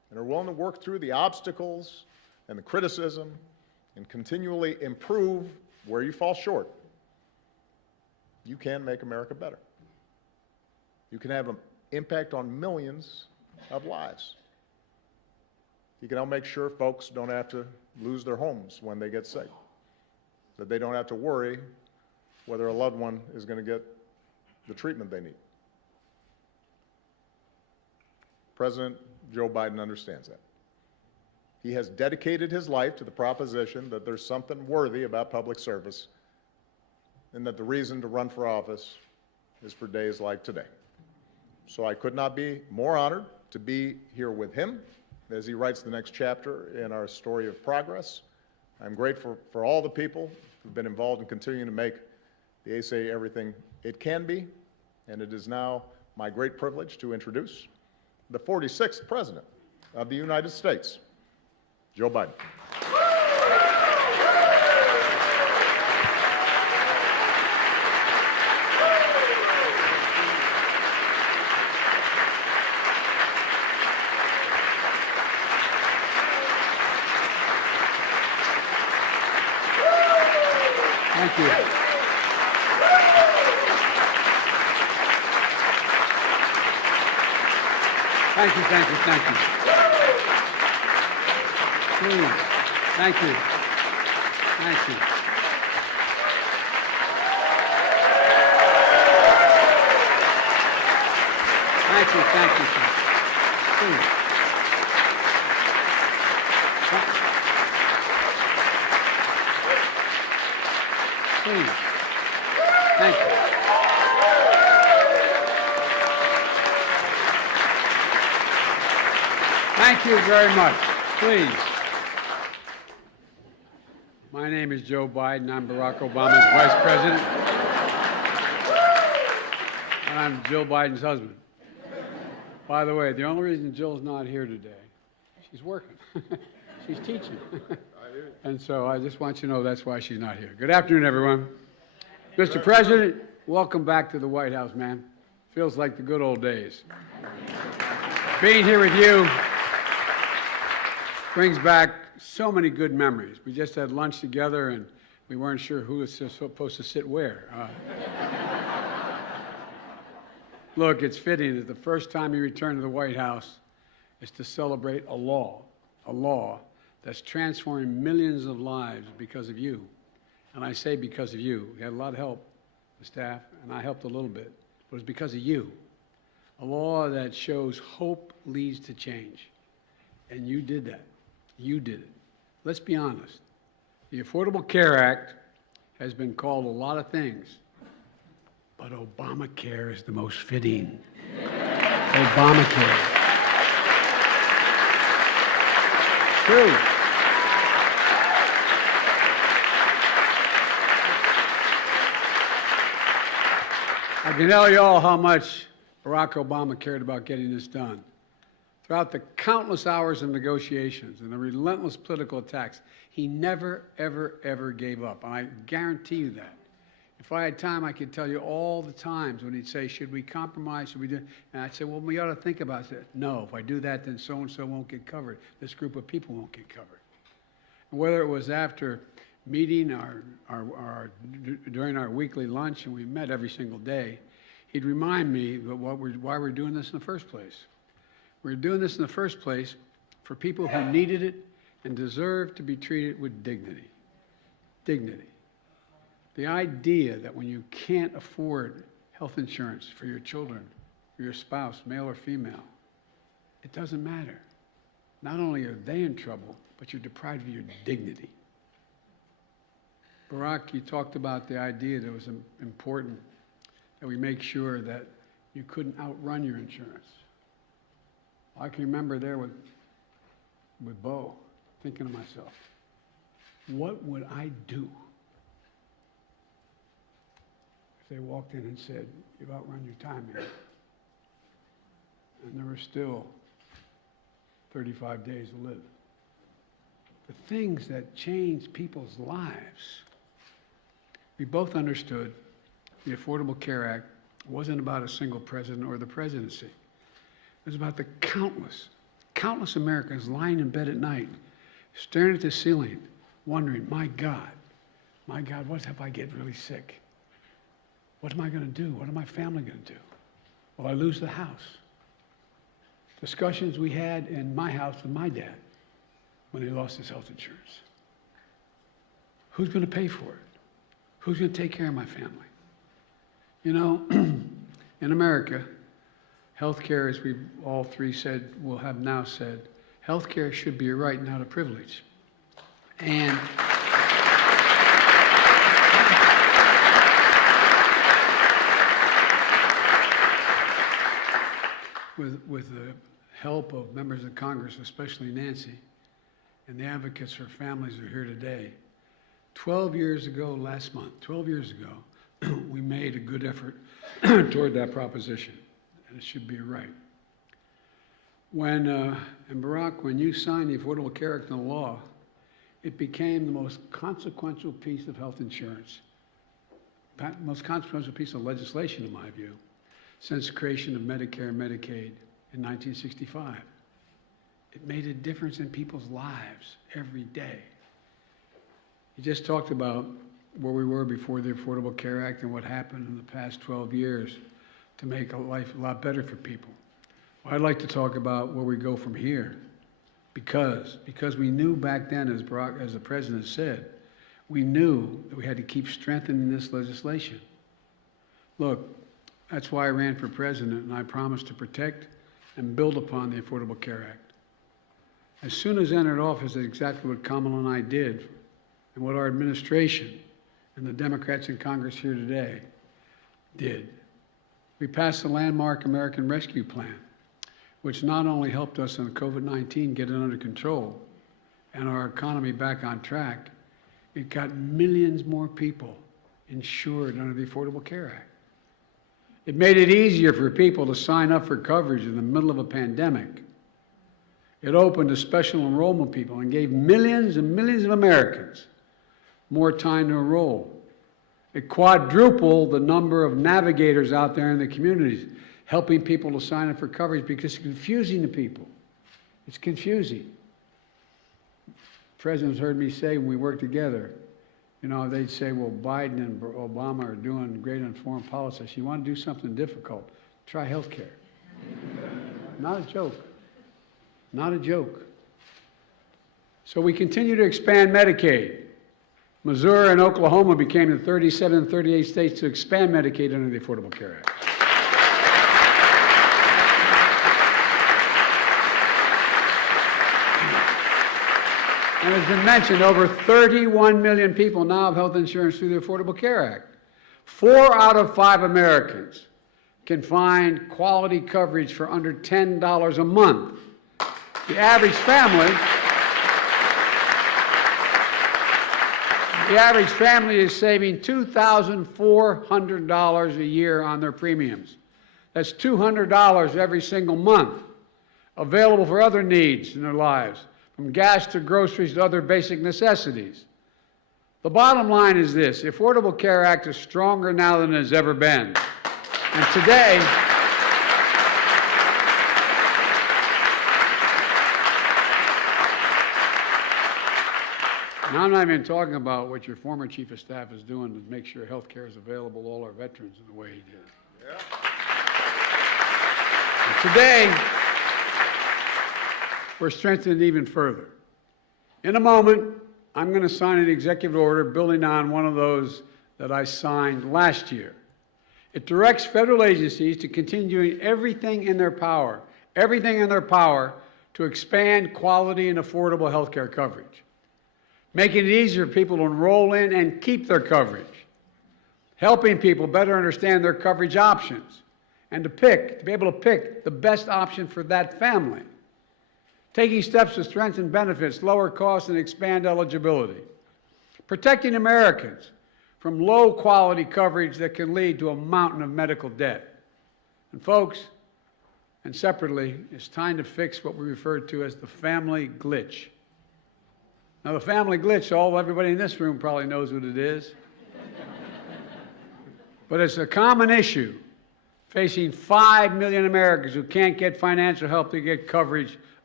and are willing to work through the obstacles and the criticism and continually improve where you fall short, you can make America better. You can have an impact on millions of lives. You can help make sure folks don't have to lose their homes when they get sick, that they don't have to worry whether a loved one is going to get the treatment they need. President Joe Biden understands that. He has dedicated his life to the proposition that there's something worthy about public service and that the reason to run for office is for days like today. So I could not be more honored to be here with him as he writes the next chapter in our story of progress. I'm grateful for all the people who've been involved in continuing to make the ACA everything it can be, and it is now my great privilege to introduce the 46th President of the United States, Joe Biden. Thank you. Thank you, thank you, thank you. Please. Thank you. Thank you. Thank you, thank you, sir. Please. Please. Thank you. Thank you very much. Please. My name is Joe Biden. I'm Barack Obama's Vice President. And I'm Jill Biden's husband. By the way, the only reason Jill's not here today, she's working. She's teaching. And so I just want you to know that's why she's not here. Good afternoon, everyone. Mr. President, welcome back to the White House, man. Feels like the good old days. Being here with you brings back so many good memories. We just had lunch together, and we weren't sure who was supposed to sit where. Look, it's fitting that the first time you return to the White House is to celebrate a law that's transforming millions of lives because of you. And I say because of you. We had a lot of help, the staff, and I helped a little bit. But it's because of you. A law that shows hope leads to change. And you did that. You did it. Let's be honest. The Affordable Care Act has been called a lot of things, but Obamacare is the most fitting. Obamacare. True. I can tell you all how much Barack Obama cared about getting this done. Throughout the countless hours of negotiations and the relentless political attacks, he never, ever, ever gave up. And I guarantee you that. If I had time, I could tell you all the times when he'd say, should we compromise, should we do? And I'd say, well, we ought to think about it. No, if I do that, then so-and-so won't get covered. This group of people won't get covered. And whether it was after meeting during our weekly lunch, and we met every single day, he'd remind me why we're doing this in the first place. We're doing this in the first place for people who needed it and deserve to be treated with dignity. Dignity. The idea that when you can't afford health insurance for your children, for your spouse, male or female, it doesn't matter. Not only are they in trouble, but you're deprived of your dignity. Barack, you talked about the idea that it was important that we make sure that you couldn't outrun your insurance. I can remember there with Bo, thinking to myself, what would I do if they walked in and said, you've outrun your time here? And there were still 35 days to live. The things that change people's lives. We both understood the Affordable Care Act wasn't about a single president or the presidency. It was about the countless countless Americans lying in bed at night, staring at the ceiling, wondering, my God, what if I get really sick? What am I going to do? What is my family going to do? Will I lose the house? Discussions we had in my house with my dad when he lost his health insurance. Who's going to pay for it? Who's going to take care of my family? You know, in America, health care, as we all three said, will have now said, health care should be a right, not a privilege. And with the help of members of Congress, especially Nancy, and the advocates for families who are here today, 12 years ago, last month, 12 years ago, we made a good effort toward that proposition, and it should be a right. And Barack, when you signed the Affordable Care Act into law, it became the most consequential piece of health insurance, most consequential piece of legislation, in my view, since the creation of Medicare and Medicaid in 1965. It made a difference in people's lives every day. You just talked about where we were before the Affordable Care Act and what happened in the past 12 years to make life a lot better for people. Well, I'd like to talk about where we go from here, because we knew back then, as the President said, we knew that we had to keep strengthening this legislation. Look, that's why I ran for president, and I promised to protect and build upon the Affordable Care Act. As soon as I entered office, that's exactly what Kamala and I did, and what our administration and the Democrats in Congress here today did. We passed the landmark American Rescue Plan, which not only helped us on COVID-19 get it under control and our economy back on track, it got millions more people insured under the Affordable Care Act. It made it easier for people to sign up for coverage in the middle of a pandemic. It opened to special enrollment people and gave millions and millions of Americans more time to enroll. It quadrupled the number of navigators out there in the communities, helping people to sign up for coverage because it's confusing to people. It's confusing. Presidents heard me say when we worked together, you know, they'd say, well, Biden and Obama are doing great on foreign policy. You want to do something difficult, try health care. Not a joke. Not a joke. So we continue to expand Medicaid. Missouri and Oklahoma became the 37 and 38 states to expand Medicaid under the Affordable Care Act. And as been mentioned, over 31 million people now have health insurance through the Affordable Care Act. 4 out of 5 Americans can find quality coverage for under $10 a month. The average family is saving $2,400 a year on their premiums. That's $200 every single month, available for other needs in their lives, from gas to groceries to other basic necessities. The bottom line is this: the Affordable Care Act is stronger now than it has ever been. And today, now I'm not even talking about what your former chief of staff is doing to make sure health care is available to all our veterans in the way he did. Yeah. Today, we're strengthened even further. In a moment, I'm going to sign an executive order building on one of those that I signed last year. It directs federal agencies to continue doing everything in their power to expand quality and affordable health care coverage, making it easier for people to enroll in and keep their coverage, helping people better understand their coverage options, and to be able to pick the best option for that family, taking steps to strengthen benefits, lower costs, and expand eligibility, protecting Americans from low-quality coverage that can lead to a mountain of medical debt. And folks, and separately, it's time to fix what we refer to as the family glitch. Now, the family glitch, everybody in this room probably knows what it is. But it's a common issue facing 5 million Americans who can't get financial help to get coverage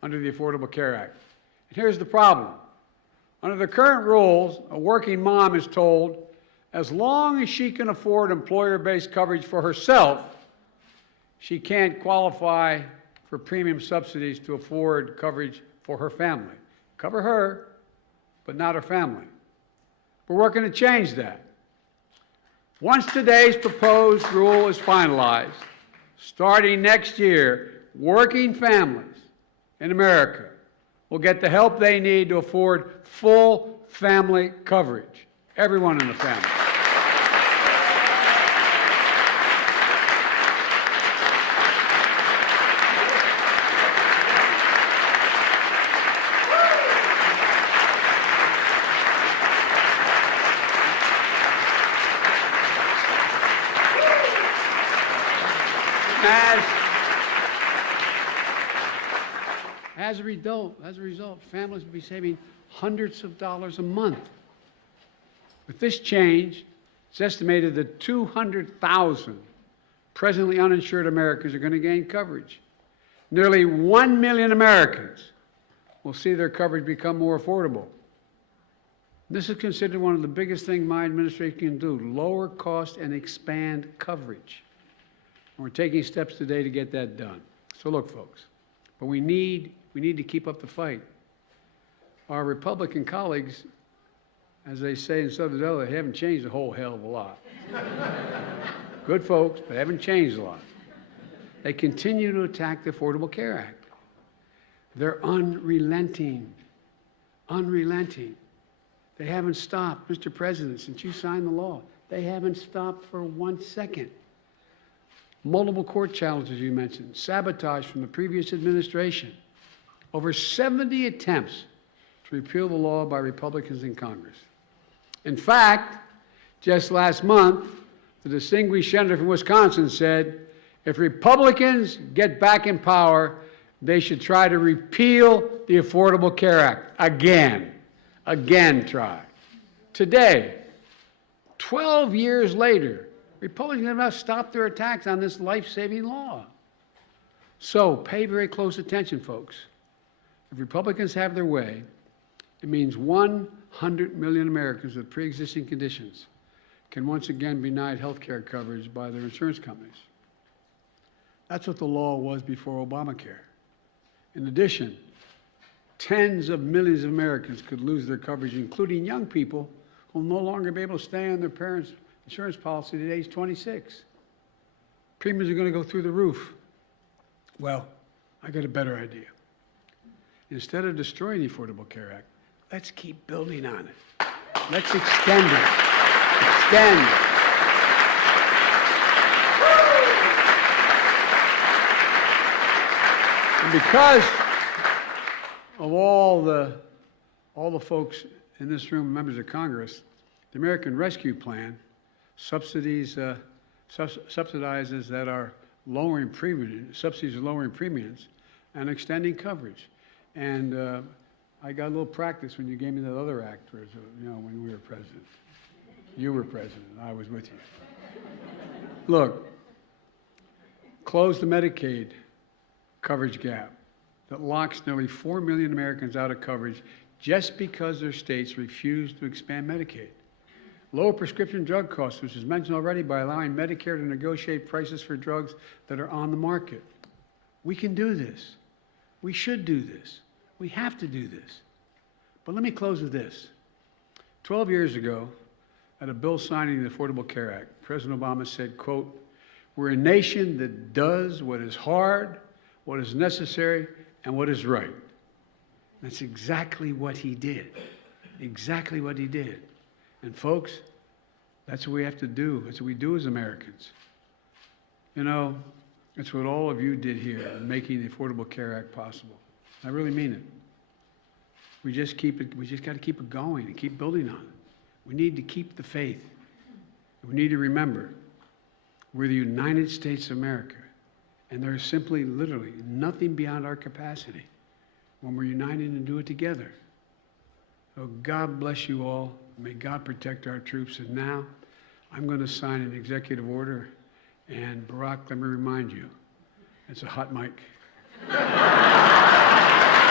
under the Affordable Care Act. And here's the problem. Under the current rules, a working mom is told, as long as she can afford employer-based coverage for herself, she can't qualify for premium subsidies to afford coverage for her family. Cover her, but not her family. We're working to change that. Once today's proposed rule is finalized, starting next year, working families in America will get the help they need to afford full family coverage. Everyone in the family. As a result, families will be saving hundreds of dollars a month. With this change, it's estimated that 200,000 presently uninsured Americans are going to gain coverage. Nearly 1 million Americans will see their coverage become more affordable. This is considered one of the biggest things my administration can do, lower cost and expand coverage. And we're taking steps today to get that done. So look, folks, but we need to keep up the fight. Our Republican colleagues, as they say in Southern Delaware, haven't changed a whole hell of a lot. Good folks, but haven't changed a lot. They continue to attack the Affordable Care Act. They're unrelenting. Unrelenting. They haven't stopped. Mr. President, since you signed the law, they haven't stopped for 1 second. Multiple court challenges you mentioned, sabotage from the previous administration. Over 70 attempts to repeal the law by Republicans in Congress. In fact, just last month, the distinguished senator from Wisconsin said, if Republicans get back in power, they should try to repeal the Affordable Care Act. Again try. Today, 12 years later, Republicans have not stopped their attacks on this life-saving law. So pay very close attention, folks. If Republicans have their way, it means 100 million Americans with pre-existing conditions can once again be denied health care coverage by their insurance companies. That's what the law was before Obamacare. In addition, tens of millions of Americans could lose their coverage, including young people who will no longer be able to stay on their parents' insurance policy at age 26. Premiums are going to go through the roof. Well, I got a better idea. Instead of destroying the Affordable Care Act, let's keep building on it. Let's extend it. Extend. And because of all the folks in this room, members of Congress, the American Rescue Plan subsidizes that are lowering premiums, subsidies are lowering premiums and extending coverage. And I got a little practice when you gave me that other act, when we were president. You were president, I was with you. Look, close the Medicaid coverage gap that locks nearly 4 million Americans out of coverage just because their states refuse to expand Medicaid. Lower prescription drug costs, which was mentioned already, by allowing Medicare to negotiate prices for drugs that are on the market. We can do this. We should do this. We have to do this. But let me close with this. 12 years ago, at a bill signing the Affordable Care Act, President Obama said, quote, "We're a nation that does what is hard, what is necessary, and what is right." That's exactly what he did. Exactly what he did. And folks, that's what we have to do. That's what we do as Americans. You know, it's what all of you did here in making the Affordable Care Act possible. I really mean it. We just got to keep it going and keep building on it. We need to keep the faith. We need to remember, we're the United States of America, and there is simply, literally, nothing beyond our capacity when we're united and do it together. So God bless you all. May God protect our troops. And now, I'm going to sign an executive order. And Barack, let me remind you, it's a hot mic.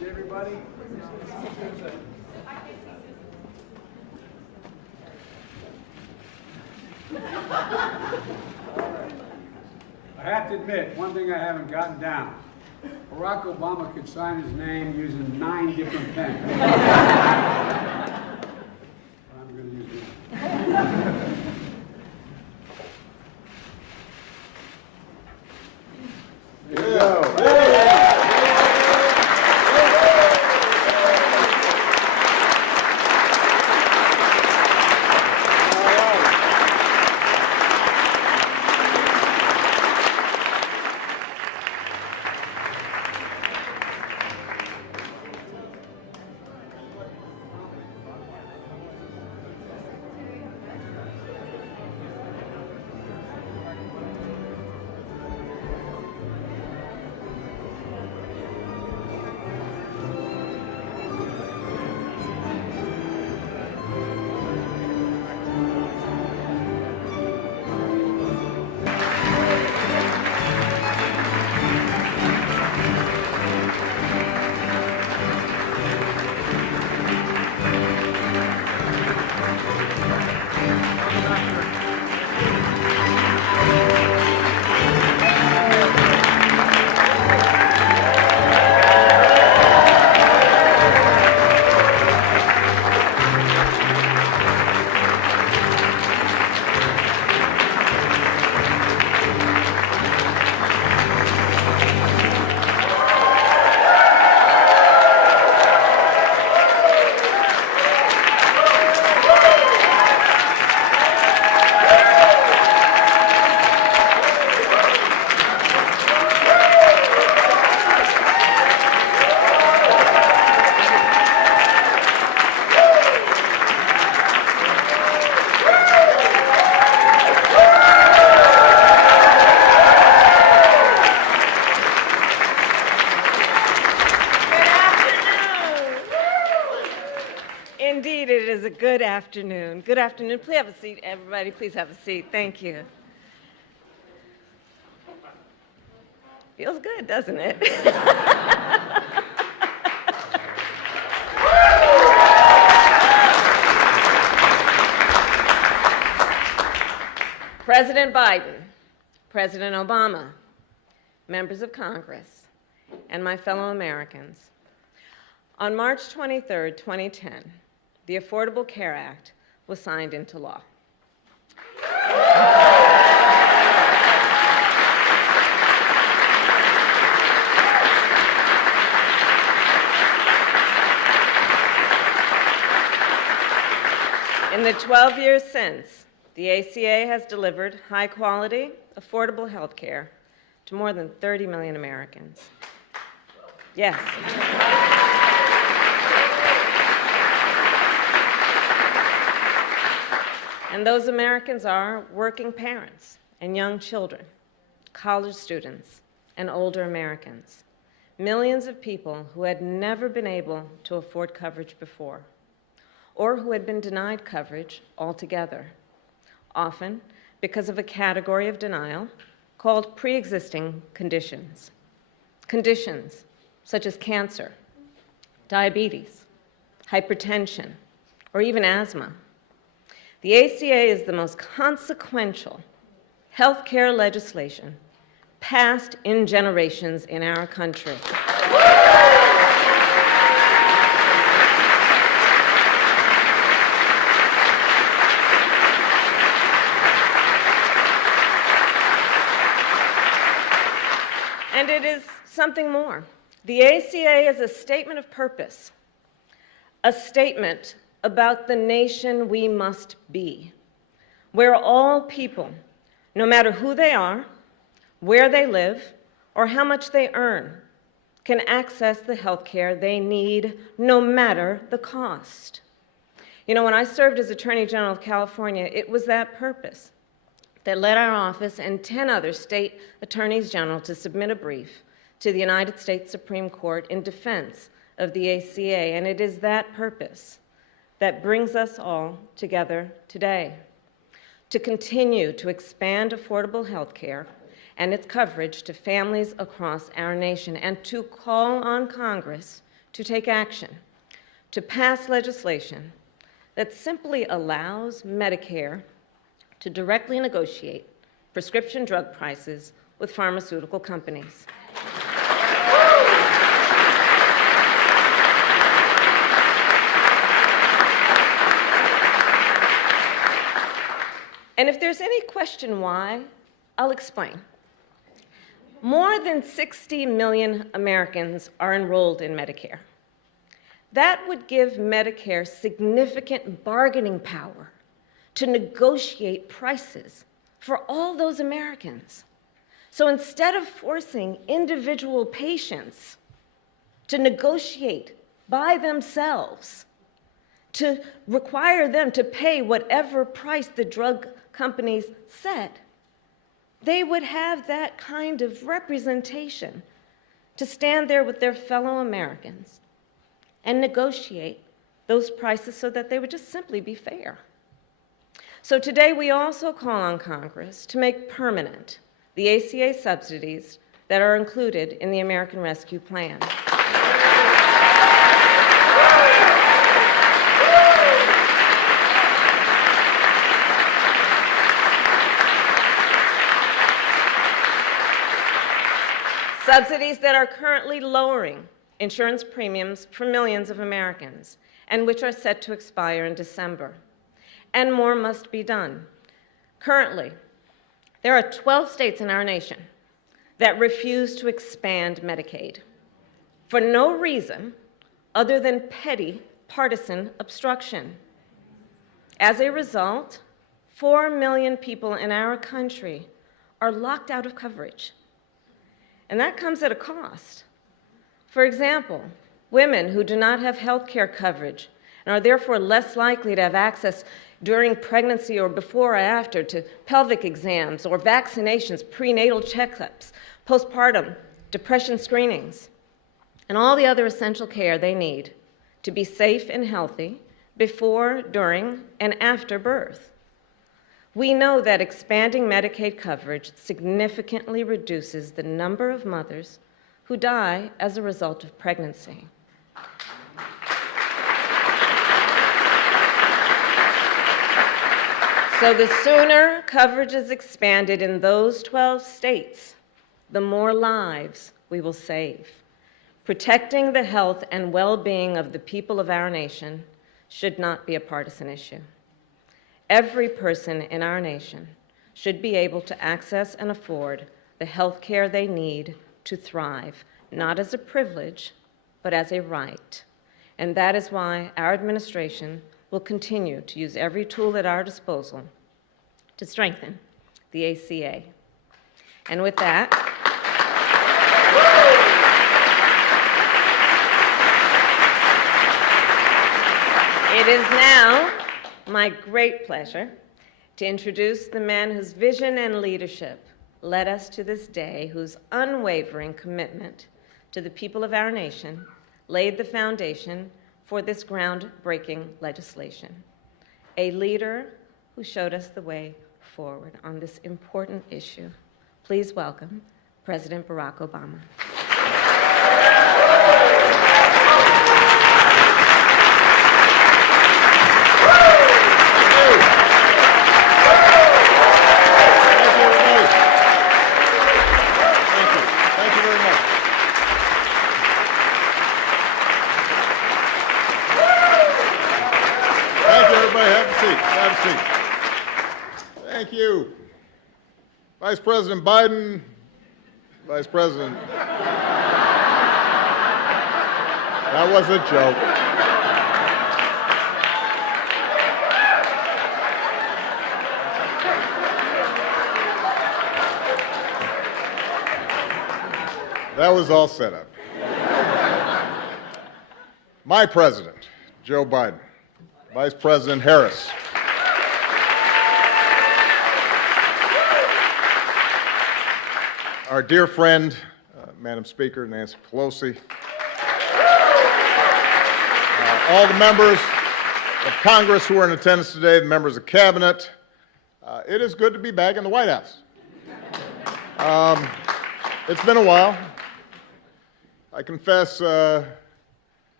everybody. I have to admit, one thing I haven't gotten down. Barack Obama could sign his name using 9 different pens. I'm going to use this. There you go. Indeed, it is a good afternoon. Good afternoon. Please have a seat, everybody. Please have a seat. Thank you. Feels good, doesn't it? President Biden, President Obama, members of Congress, and my fellow Americans, on March 23, 2010, the Affordable Care Act was signed into law. In the 12 years since, the ACA has delivered high-quality, affordable health care to more than 30 million Americans. Yes. And those Americans are working parents and young children, college students, and older Americans, millions of people who had never been able to afford coverage before, or who had been denied coverage altogether, often because of a category of denial called pre-existing conditions. Conditions such as cancer, diabetes, hypertension, or even asthma. The ACA is the most consequential health care legislation passed in generations in our country. And it is something more. The ACA is a statement of purpose, a statement about the nation we must be, where all people, no matter who they are, where they live, or how much they earn, can access the health care they need, no matter the cost. You know, when I served as Attorney General of California, it was that purpose that led our office and 10 other state attorneys general to submit a brief to the United States Supreme Court in defense of the ACA, and it is that purpose that brings us all together today, to continue to expand affordable health care and its coverage to families across our nation, and to call on Congress to take action, to pass legislation that simply allows Medicare to directly negotiate prescription drug prices with pharmaceutical companies. And if there's any question why, I'll explain. More than 60 million Americans are enrolled in Medicare. That would give Medicare significant bargaining power to negotiate prices for all those Americans. So instead of forcing individual patients to negotiate by themselves, to require them to pay whatever price the drug companies set, they would have that kind of representation to stand there with their fellow Americans and negotiate those prices so that they would just simply be fair. So today we also call on Congress to make permanent the ACA subsidies that are included in the American Rescue Plan. Subsidies that are currently lowering insurance premiums for millions of Americans and which are set to expire in December. And more must be done. Currently, there are 12 states in our nation that refuse to expand Medicaid for no reason other than petty partisan obstruction. As a result, 4 million people in our country are locked out of coverage. And that comes at a cost. For example, women who do not have health care coverage and are therefore less likely to have access during pregnancy or before or after to pelvic exams or vaccinations, prenatal checkups, postpartum depression screenings, and all the other essential care they need to be safe and healthy before, during, and after birth. We know that expanding Medicaid coverage significantly reduces the number of mothers who die as a result of pregnancy. So the sooner coverage is expanded in those 12 states, the more lives we will save. Protecting the health and well-being of the people of our nation should not be a partisan issue. Every person in our nation should be able to access and afford the health care they need to thrive, not as a privilege, but as a right. And that is why our administration will continue to use every tool at our disposal to strengthen the ACA. And with that, it is now my great pleasure to introduce the man whose vision and leadership led us to this day, whose unwavering commitment to the people of our nation laid the foundation for this groundbreaking legislation. A leader who showed us the way forward on this important issue. Please welcome President Barack Obama. Thank you. Vice President Biden, Vice President. That was a joke. That was all set up. My president, Joe Biden, Vice President Harris, our dear friend, Madam Speaker, Nancy Pelosi, all the members of Congress who are in attendance today, the members of Cabinet, it is good to be back in the White House. It's been a while. I confess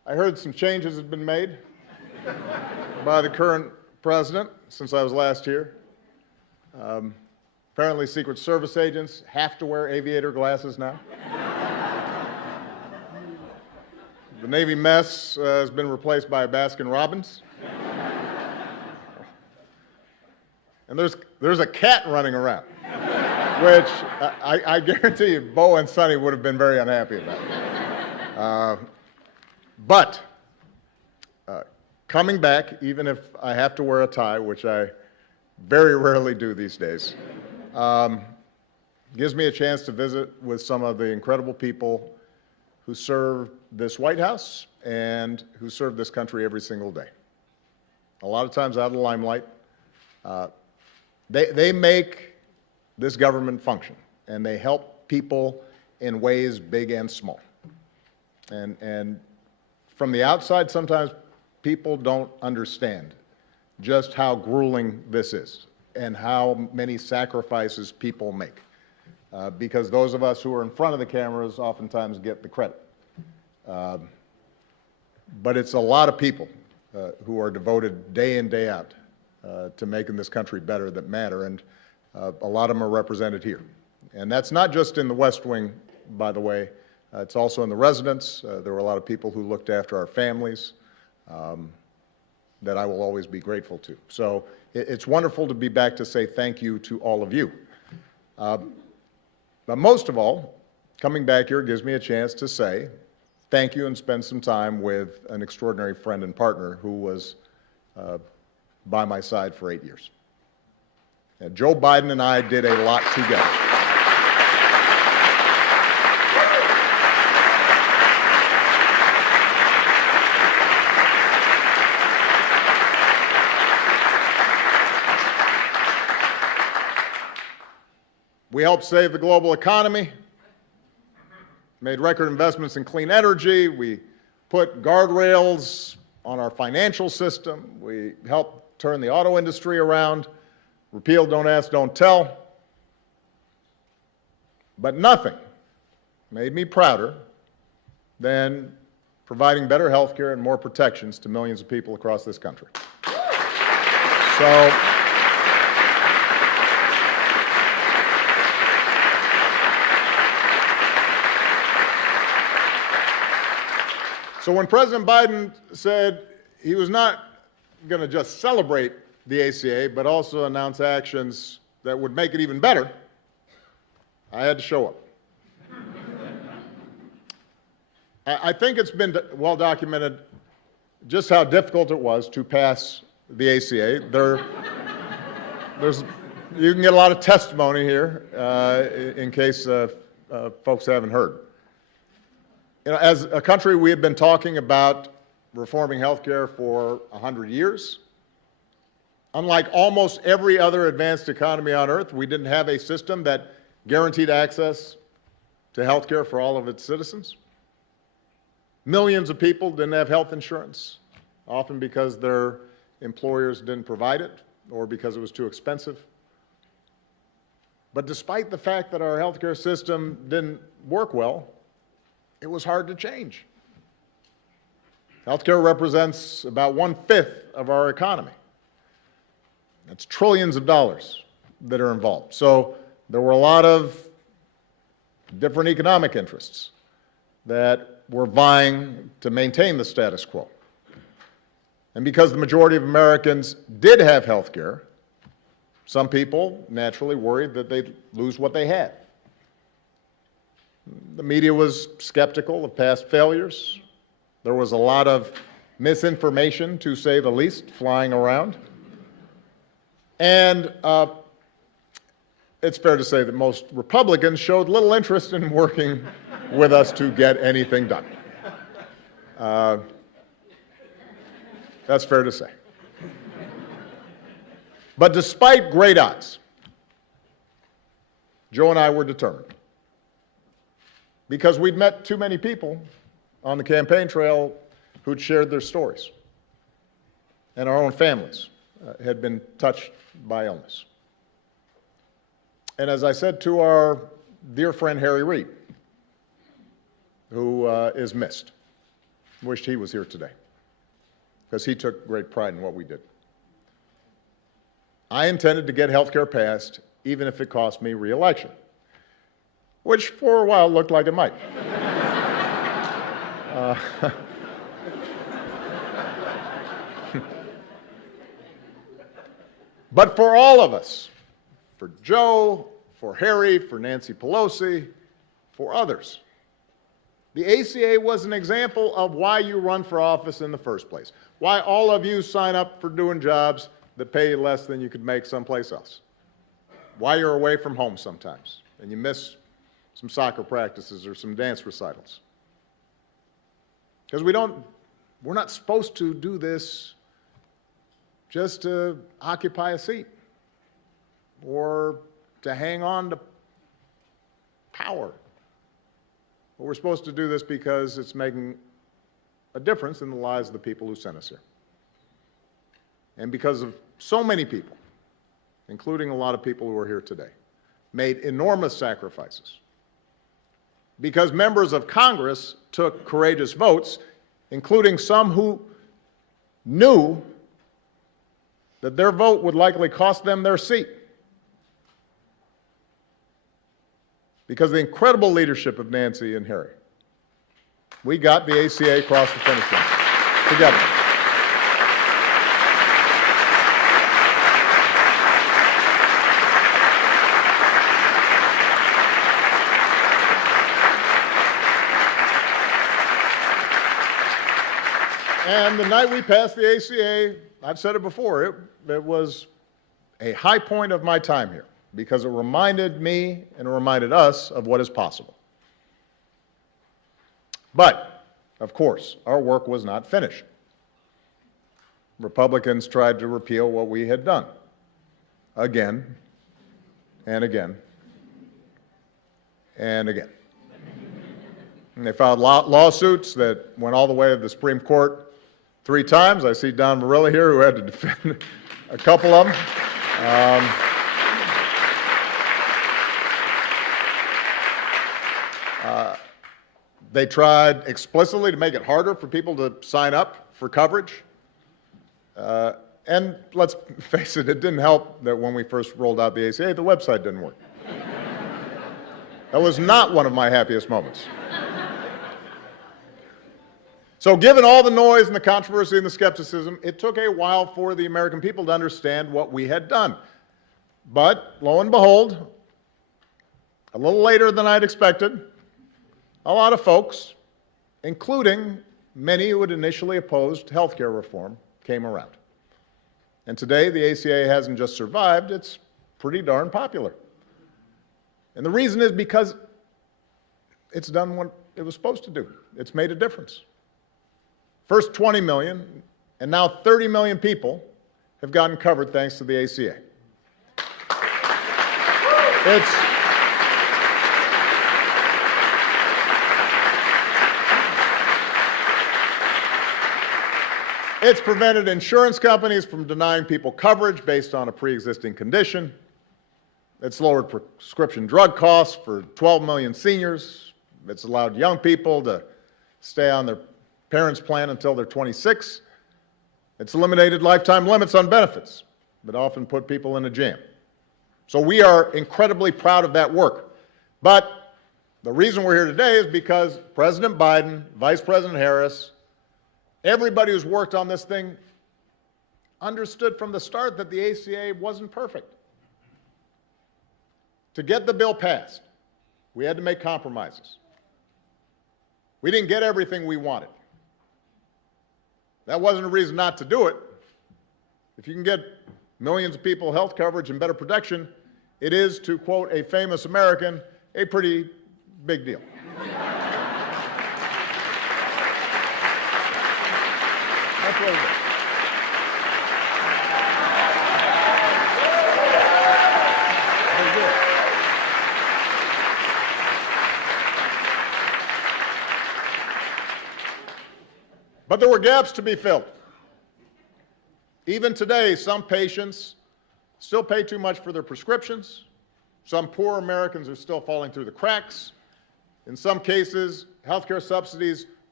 I heard some changes have been made by the current president since I was last here. Apparently, Secret Service agents have to wear aviator glasses now. The Navy mess has been replaced by a Baskin-Robbins. And there's a cat running around, which I guarantee you Bo and Sonny would have been very unhappy about. But coming back, even if I have to wear a tie, which I very rarely do these days, gives me a chance to visit with some of the incredible people who serve this White House and who serve this country every single day. A lot of times out of the limelight. They make this government function, and they help people in ways big and small. And from the outside, sometimes people don't understand just how grueling this is and how many sacrifices people make. Because those of us who are in front of the cameras oftentimes get the credit. But it's a lot of people who are devoted day in, day out to making this country better that matter, and a lot of them are represented here. And that's not just in the West Wing, by the way. It's also in the residence. There were a lot of people who looked after our families that I will always be grateful to. So it's wonderful to be back to say thank you to all of you. But most of all, coming back here gives me a chance to say thank you and spend some time with an extraordinary friend and partner who was by my side for 8 years. And Joe Biden and I did a lot together. We helped save the global economy, made record investments in clean energy, we put guardrails on our financial system, we helped turn the auto industry around, repealed Don't Ask, Don't Tell. But nothing made me prouder than providing better health care and more protections to millions of people across this country. So when President Biden said he was not going to just celebrate the ACA, but also announce actions that would make it even better, I had to show up. I think it's been well documented just how difficult it was to pass the ACA. You can get a lot of testimony here in case folks haven't heard. You know, as a country, we have been talking about reforming health care for 100 years. Unlike almost every other advanced economy on earth, we didn't have a system that guaranteed access to health care for all of its citizens. Millions of people didn't have health insurance, often because their employers didn't provide it or because it was too expensive. But despite the fact that our health care system didn't work well, it was hard to change. Healthcare represents about 1/5 of our economy. That's trillions of dollars that are involved. So there were a lot of different economic interests that were vying to maintain the status quo. And because the majority of Americans did have health care, some people naturally worried that they'd lose what they had. The media was skeptical of past failures. There was a lot of misinformation, to say the least, flying around. And it's fair to say that most Republicans showed little interest in working with us to get anything done. That's fair to say. But despite great odds, Joe and I were determined. Because we'd met too many people on the campaign trail who'd shared their stories. And our own families had been touched by illness. And as I said to our dear friend Harry Reid, who is missed, Wished he was here today, because he took great pride in what we did. I intended to get health care passed, even if it cost me re-election, which for a while looked like it might. But for all of us, for Joe, for Harry, for Nancy Pelosi, for others, the ACA was an example of why you run for office in the first place, why all of you sign up for doing jobs that pay you less than you could make someplace else, why you're away from home sometimes and you miss some soccer practices or some dance recitals. Because we're not supposed to do this just to occupy a seat or to hang on to power. But we're supposed to do this because it's making a difference in the lives of the people who sent us here. And because of so many people, including a lot of people who are here today, made enormous sacrifices. Because members of Congress took courageous votes, including some who knew that their vote would likely cost them their seat. Because of the incredible leadership of Nancy and Harry, we got the ACA across the finish line together. And the night we passed the ACA, I've said it before, it was a high point of my time here because it reminded me and it reminded us of what is possible. But, of course, our work was not finished. Republicans tried to repeal what we had done again and again and again. And they filed lawsuits that went all the way to the Supreme Court 3 times. I see Don Marilla here, who had to defend a couple of them. They tried explicitly to make it harder for people to sign up for coverage. And let's face it, it didn't help that when we first rolled out the ACA, the website didn't work. That was not one of my happiest moments. So given all the noise and the controversy and the skepticism, it took a while for the American people to understand what we had done. But lo and behold, a little later than I'd expected, a lot of folks, including many who had initially opposed health care reform, came around. And today, the ACA hasn't just survived, it's pretty darn popular. And the reason is because it's done what it was supposed to do. It's made a difference. First 20 million, and now 30 million people have gotten covered thanks to the ACA. It's prevented insurance companies from denying people coverage based on a pre-existing condition. It's lowered prescription drug costs for 12 million seniors. It's allowed young people to stay on their parents' plan until they're 26. It's eliminated lifetime limits on benefits that often put people in a jam. So we are incredibly proud of that work. But the reason we're here today is because President Biden, Vice President Harris, everybody who's worked on this thing understood from the start that the ACA wasn't perfect. To get the bill passed, we had to make compromises. We didn't get everything we wanted. That wasn't a reason not to do it. If you can get millions of people health coverage and better protection, it is, to quote a famous American, a pretty big deal. That's what it is. But there were gaps to be filled. Even today, some patients still pay too much for their prescriptions. Some poor Americans are still falling through the cracks. In some cases, healthcare subsidies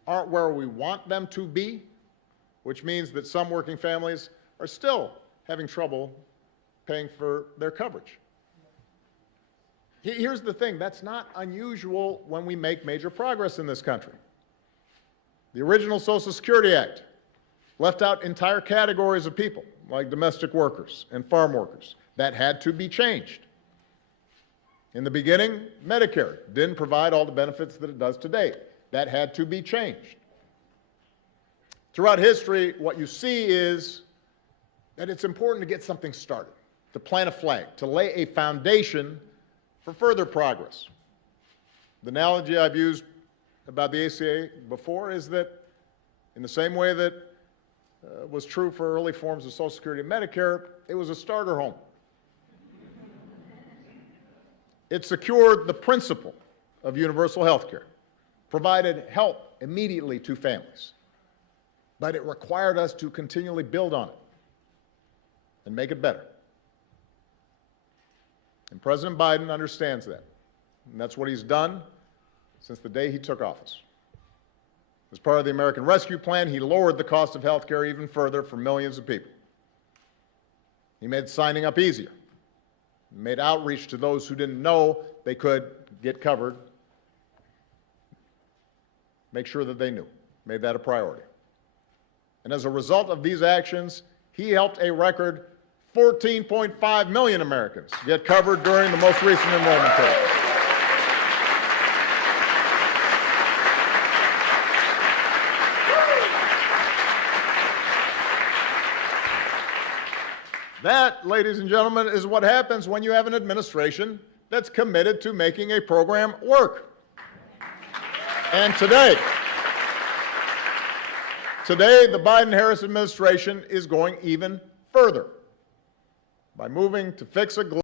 aren't where we want them to be, which means that some working families are still having trouble paying for their coverage. Here's the thing, that's not unusual when we make major progress in this country. The original Social Security Act left out entire categories of people, like domestic workers and farm workers. That had to be changed. In the beginning, Medicare didn't provide all the benefits that it does today. That had to be changed. Throughout history, what you see is that it's important to get something started, to plant a flag, to lay a foundation for further progress. The analogy I've used about the ACA before is that in the same way that was true for early forms of Social Security and Medicare, it was a starter home. It secured the principle of universal health care, provided help immediately to families, but it required us to continually build on it and make it better. And President Biden understands that, and that's what he's done since the day he took office. As part of the American Rescue Plan, he lowered the cost of health care even further for millions of people. He made signing up easier. He made outreach to those who didn't know they could get covered, make sure that they knew, made that a priority. And as a result of these actions, he helped a record 14.5 million Americans get covered during the most recent enrollment period. That, ladies and gentlemen, is what happens when you have an administration that's committed to making a program work. And today, the Biden-Harris administration is going even further by moving to fix a